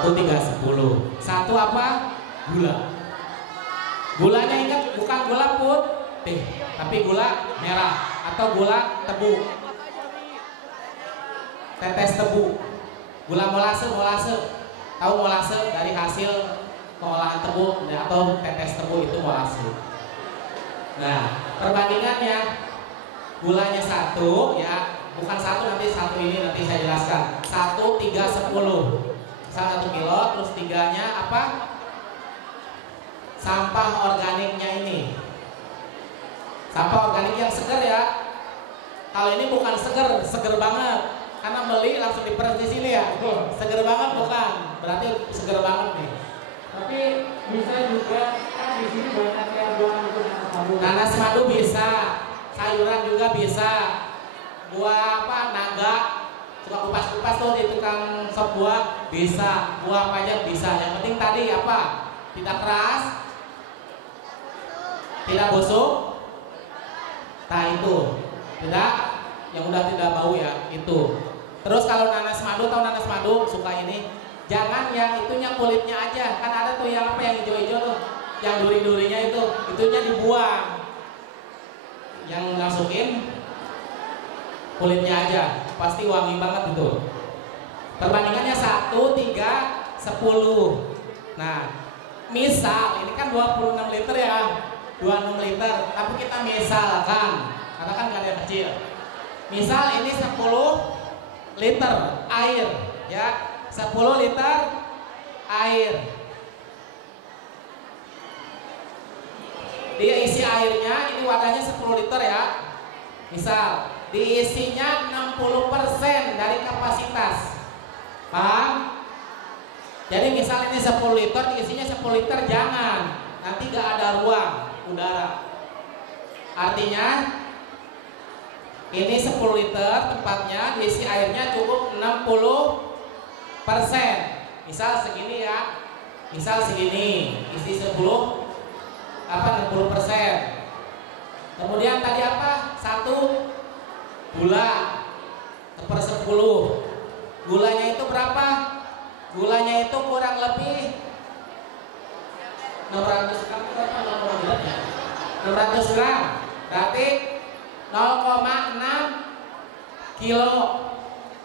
1, 3, 10. 1 apa? Gula. Gulanya ingat bukan gula putih, tapi gula merah atau gula tebu. Tetes tebu. Gula molase. Tahu molase dari hasil pengolahan tebu atau tetes tebu itu molase. Nah, perbandingannya gulanya 1 ya, bukan 1 nanti 1 ini nanti saya jelaskan. 1, 3, 10. Misal 1 kilo, terus 3-nya apa? Sampah organiknya ini. Sampah organik yang segar ya. Kalau ini bukan segar banget. Karena beli langsung diperes di sini ya. Segar banget bukan. Berarti segar banget nih. Tapi bisa juga kan di sini banyak yang jualan itu nanas madu. Nanas madu bisa, sayuran juga bisa. Buah apa? Naga, suka kupas-kupas tuh di tukang sop buah bisa. Buah apa aja bisa. Yang penting tadi apa? Tidak keras, tidak busuk. Nah itu, tidak yang udah tidak bau ya itu. Terus kalau nanas madu, tahu nanas madu suka ini. Jangan yang itunya kulitnya aja, kan ada tuh yang apa yang hijau-hijau tuh, yang duri-durinya itunya dibuang. Yang masukin kulitnya aja, pasti wangi banget itu. Perbandingannya 1, 3, 10. Nah, misal ini kan 26 liter ya, 26 liter, tapi kita misalkan, karena kan gak ada yang kecil. Misal ini 10 liter air ya, 10 liter air. Dia isi airnya, ini wadahnya 10 liter ya. Misal diisinya 60% dari kapasitas. Paham? Jadi misal ini 10 liter, diisinya 10 liter, jangan. Nanti gak ada ruang udara. Artinya ini 10 liter tempatnya, diisi airnya cukup 60%. Misal segini ya. Misal segini, isi 60%. Kemudian tadi apa? 1 gula per 10. Gulanya itu berapa? Gulanya itu kurang lebih 600 gram. 600 gram. Berarti 0,6 kilo.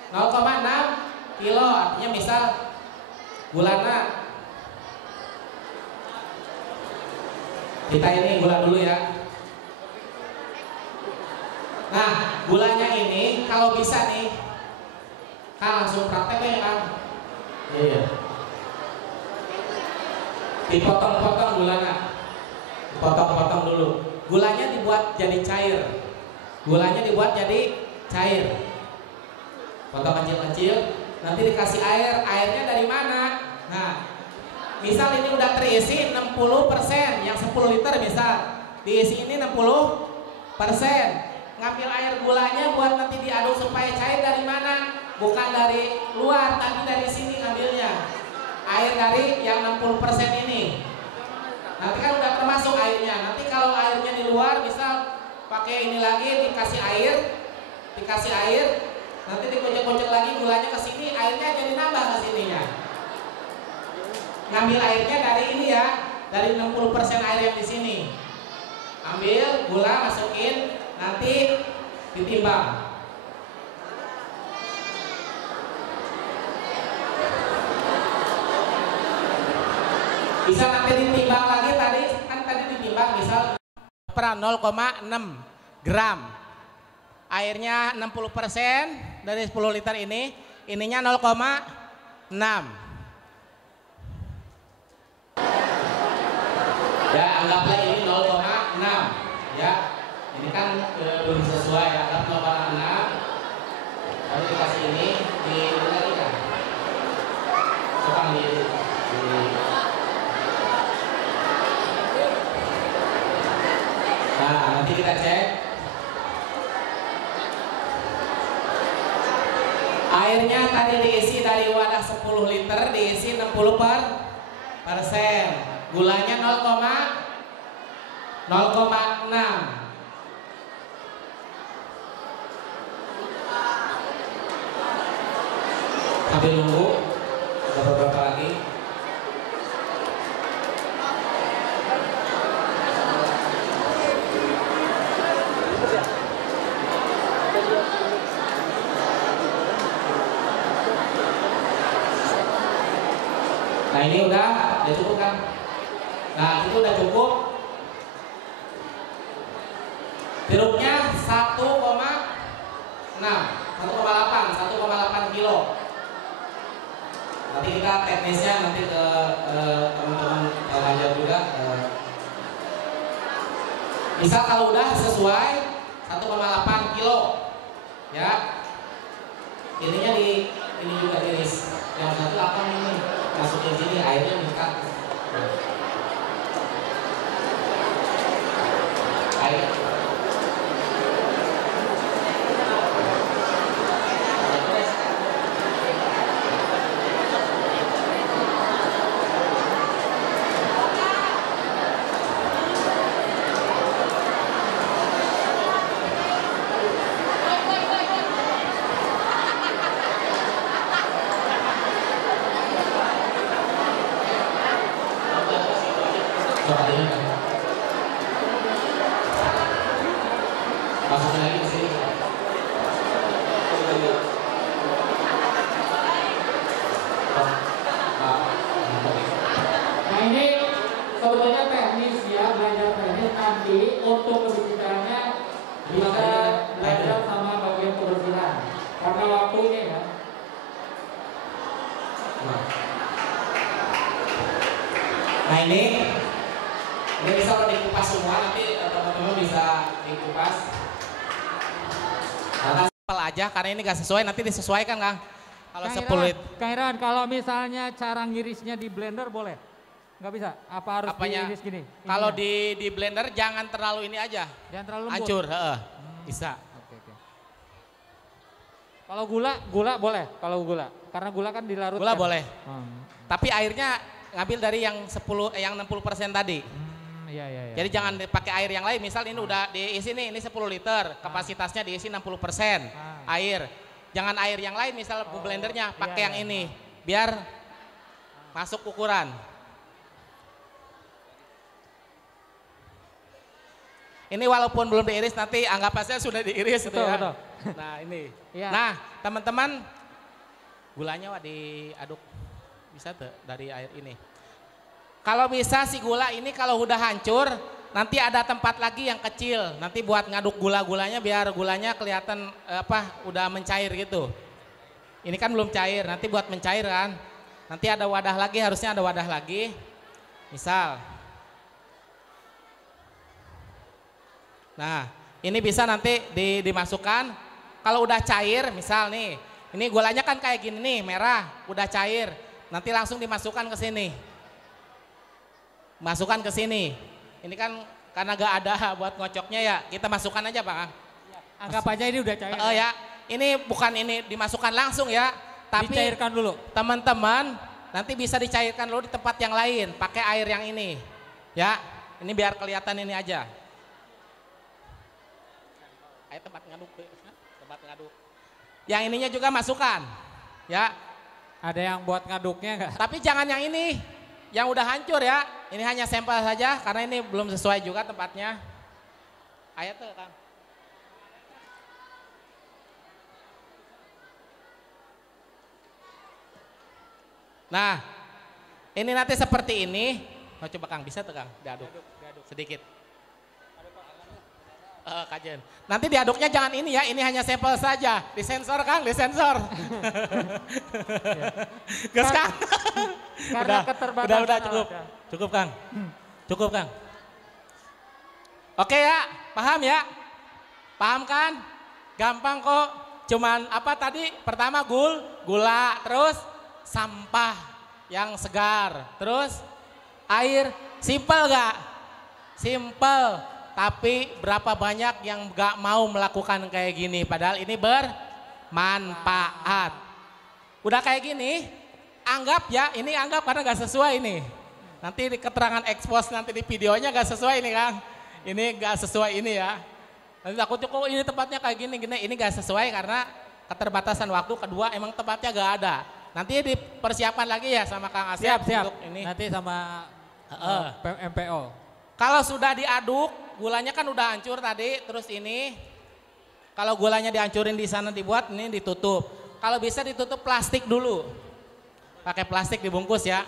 0,6 kilo artinya misal gulana. Kita ini gula dulu ya. Nah, gulanya ini kalau bisa nih, kan langsung praktek ya kan? Iya. Dipotong-potong gulanya, dipotong-potong dulu. Gulanya dibuat jadi cair. Gulanya dibuat jadi cair. Potong kecil-kecil, nanti dikasih air. Airnya dari mana? Nah, misal ini udah terisi 60%, yang 10 liter misal diisi ini 60%. Ngambil air gulanya buat nanti diaduk supaya cair dari mana? Bukan dari luar, tapi dari sini ngambilnya. Air dari yang 60% ini. Nanti kan udah termasuk airnya. Nanti kalau airnya di luar, misal pakai ini lagi dikasih air, nanti dikocok-kocok lagi gulanya ke sini, airnya jadi nambah ke sininya. Ngambil airnya dari ini ya, dari 60% air yang di sini. Ambil gula, masukin, nanti ditimbang. Bisa nanti ditimbang lagi, tadi ditimbang misal per 0,6 gram. Airnya 60% dari 10 liter ini, ininya 0,6. Ya, anggaplah ini 0,6 ya. Ini kan belum sesuai, anggap 0,6. Lalu dikasih ini lagi kan. Coba Nah, nanti kita cek. Airnya tadi diisi dari wadah 10 liter, diisi 60%. Gulanya 0,6. Sambil nunggu beberapa lagi. Nah ini udah cukup kan? Nah itu udah cukup. Jeruknya 1,8 kilo. Nanti kita teknisnya nanti ke teman-teman belajar juga. Misal kalau udah sesuai 1,8 kilo, ya. Ininya ini juga iris. Yang satu apa ini? Masukin sini airnya meningkat. Air. Masukin lagi ke sini. Nah ini sebetulnya teknis ya, belajar teknis nanti untuk kebijakannya bisa belajar sama bagian kebersihan. Karena waktunya ya. Nah ini bisa dikupas semua, nanti teman-teman bisa dikupas. Nah, simpel aja karena ini gak sesuai, nanti disesuaikan Kang. Kalau 10 itu. Kang Irawan, kalau misalnya cara ngirisnya di blender boleh? Nggak bisa? Apa harus diiris gini? Kalau di blender jangan terlalu ini aja. Jangan terlalu lembut? Hancur, bisa. Oke. Kalau gula boleh? Kalau gula? Karena gula kan dilarut. Gula kan? boleh. Tapi airnya ngambil dari yang 60% tadi. Iya. Jadi jangan pakai air yang lain. Misal ini udah diisi nih, ini 10 liter, kapasitasnya diisi 60% air. Jangan air yang lain, misal blendernya pakai yang ini, biar masuk ukuran. Ini walaupun belum diiris, nanti anggap aja sudah diiris gitu ya. Betul. Nah ini. Iya. Nah teman-teman, gulanya diaduk bisa tuh dari air ini. Kalau bisa si gula ini kalau udah hancur, nanti ada tempat lagi yang kecil. Nanti buat ngaduk gula-gulanya biar gulanya kelihatan udah mencair gitu. Ini kan belum cair, nanti buat mencair kan. Nanti ada wadah lagi, harusnya ada wadah lagi. Misal. Nah, ini bisa nanti dimasukkan. Kalau udah cair, misal nih, ini gulanya kan kayak gini nih, merah, udah cair. Nanti langsung dimasukkan ke sini. Masukkan ke sini. Ini kan karena gak ada buat ngocoknya ya, kita masukkan aja Pak. Anggap aja ini udah cair. Ya, ini bukan ini dimasukkan langsung ya, tapi dicairkan dulu. Teman-teman nanti bisa dicairkan dulu di tempat yang lain, pakai air yang ini. Ya, ini biar kelihatan ini aja. Ayo tempat ngaduk. Yang ininya juga masukkan. Ya. Ada yang buat ngaduknya enggak? Tapi jangan yang ini. Yang udah hancur ya. Ini hanya sampel saja karena ini belum sesuai juga tempatnya. Ayo tuh Kang. Nah, ini nanti seperti ini. Oh, coba Kang, bisa tuh Kang, diaduk sedikit. Kajen. Nanti diaduknya jangan ini ya, ini hanya sampel saja. Disensor Kang, disensor. Gus Kang. Karena keterbatasan. Udah cukup. Cukup Kang. Cukup Kang. Oke ya, paham ya? Paham kan? Gampang kok. Cuman apa tadi? Pertama gula, terus sampah yang segar, terus air. Simple gak? Simple. Tapi berapa banyak yang gak mau melakukan kayak gini, padahal ini bermanfaat. Udah kayak gini, anggap ya, ini anggap karena gak sesuai ini. Nanti di keterangan expose nanti di videonya gak sesuai ini Kang. Ini gak sesuai ini ya. Nanti takutnya kok ini tempatnya kayak gini, ini gak sesuai karena keterbatasan waktu. Kedua emang tempatnya gak ada. Nanti dipersiapkan lagi ya sama Kang Asep. Siap. Untuk ini. Nanti sama MPO. Kalau sudah diaduk, gulanya kan udah hancur tadi, terus ini kalau gulanya dihancurin di sana dibuat, ini ditutup. Kalau bisa ditutup plastik dulu. Pakai plastik dibungkus ya.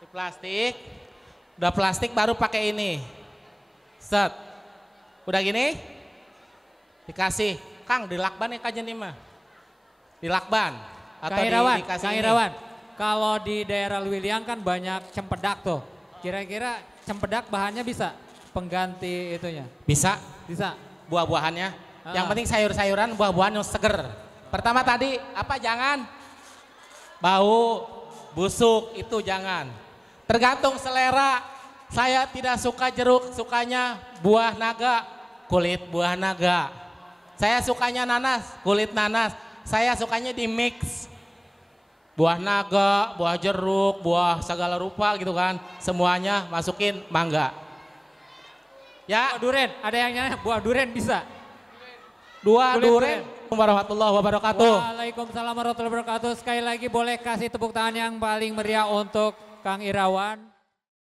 Di plastik. Udah plastik baru pakai ini. Set. Udah gini? Dikasih. Kang, dilakban ya kajian ini mah. Dilakban atau dikasih Kang Irawan. Kalau di daerah Lewiliang kan banyak cempedak tuh. Kira-kira cempedak bahannya bisa pengganti itunya? Bisa. Bisa. Buah-buahannya. Yang penting sayur-sayuran, buah-buahan yang seger. Pertama tadi apa jangan? Bau, busuk itu jangan. Tergantung selera. Saya tidak suka jeruk, sukanya buah naga, kulit buah naga. Saya sukanya nanas, kulit nanas. Saya sukanya di mix. Buah naga, buah jeruk, buah segala rupa gitu kan. Semuanya masukin mangga. Ya. Buah duren, ada yang nanya buah duren bisa? Dua duren. Warahmatullahi wabarakatuh. Waalaikumsalam warahmatullahi wabarakatuh. Sekali lagi boleh kasih tepuk tangan yang paling meriah untuk Kang Irawan.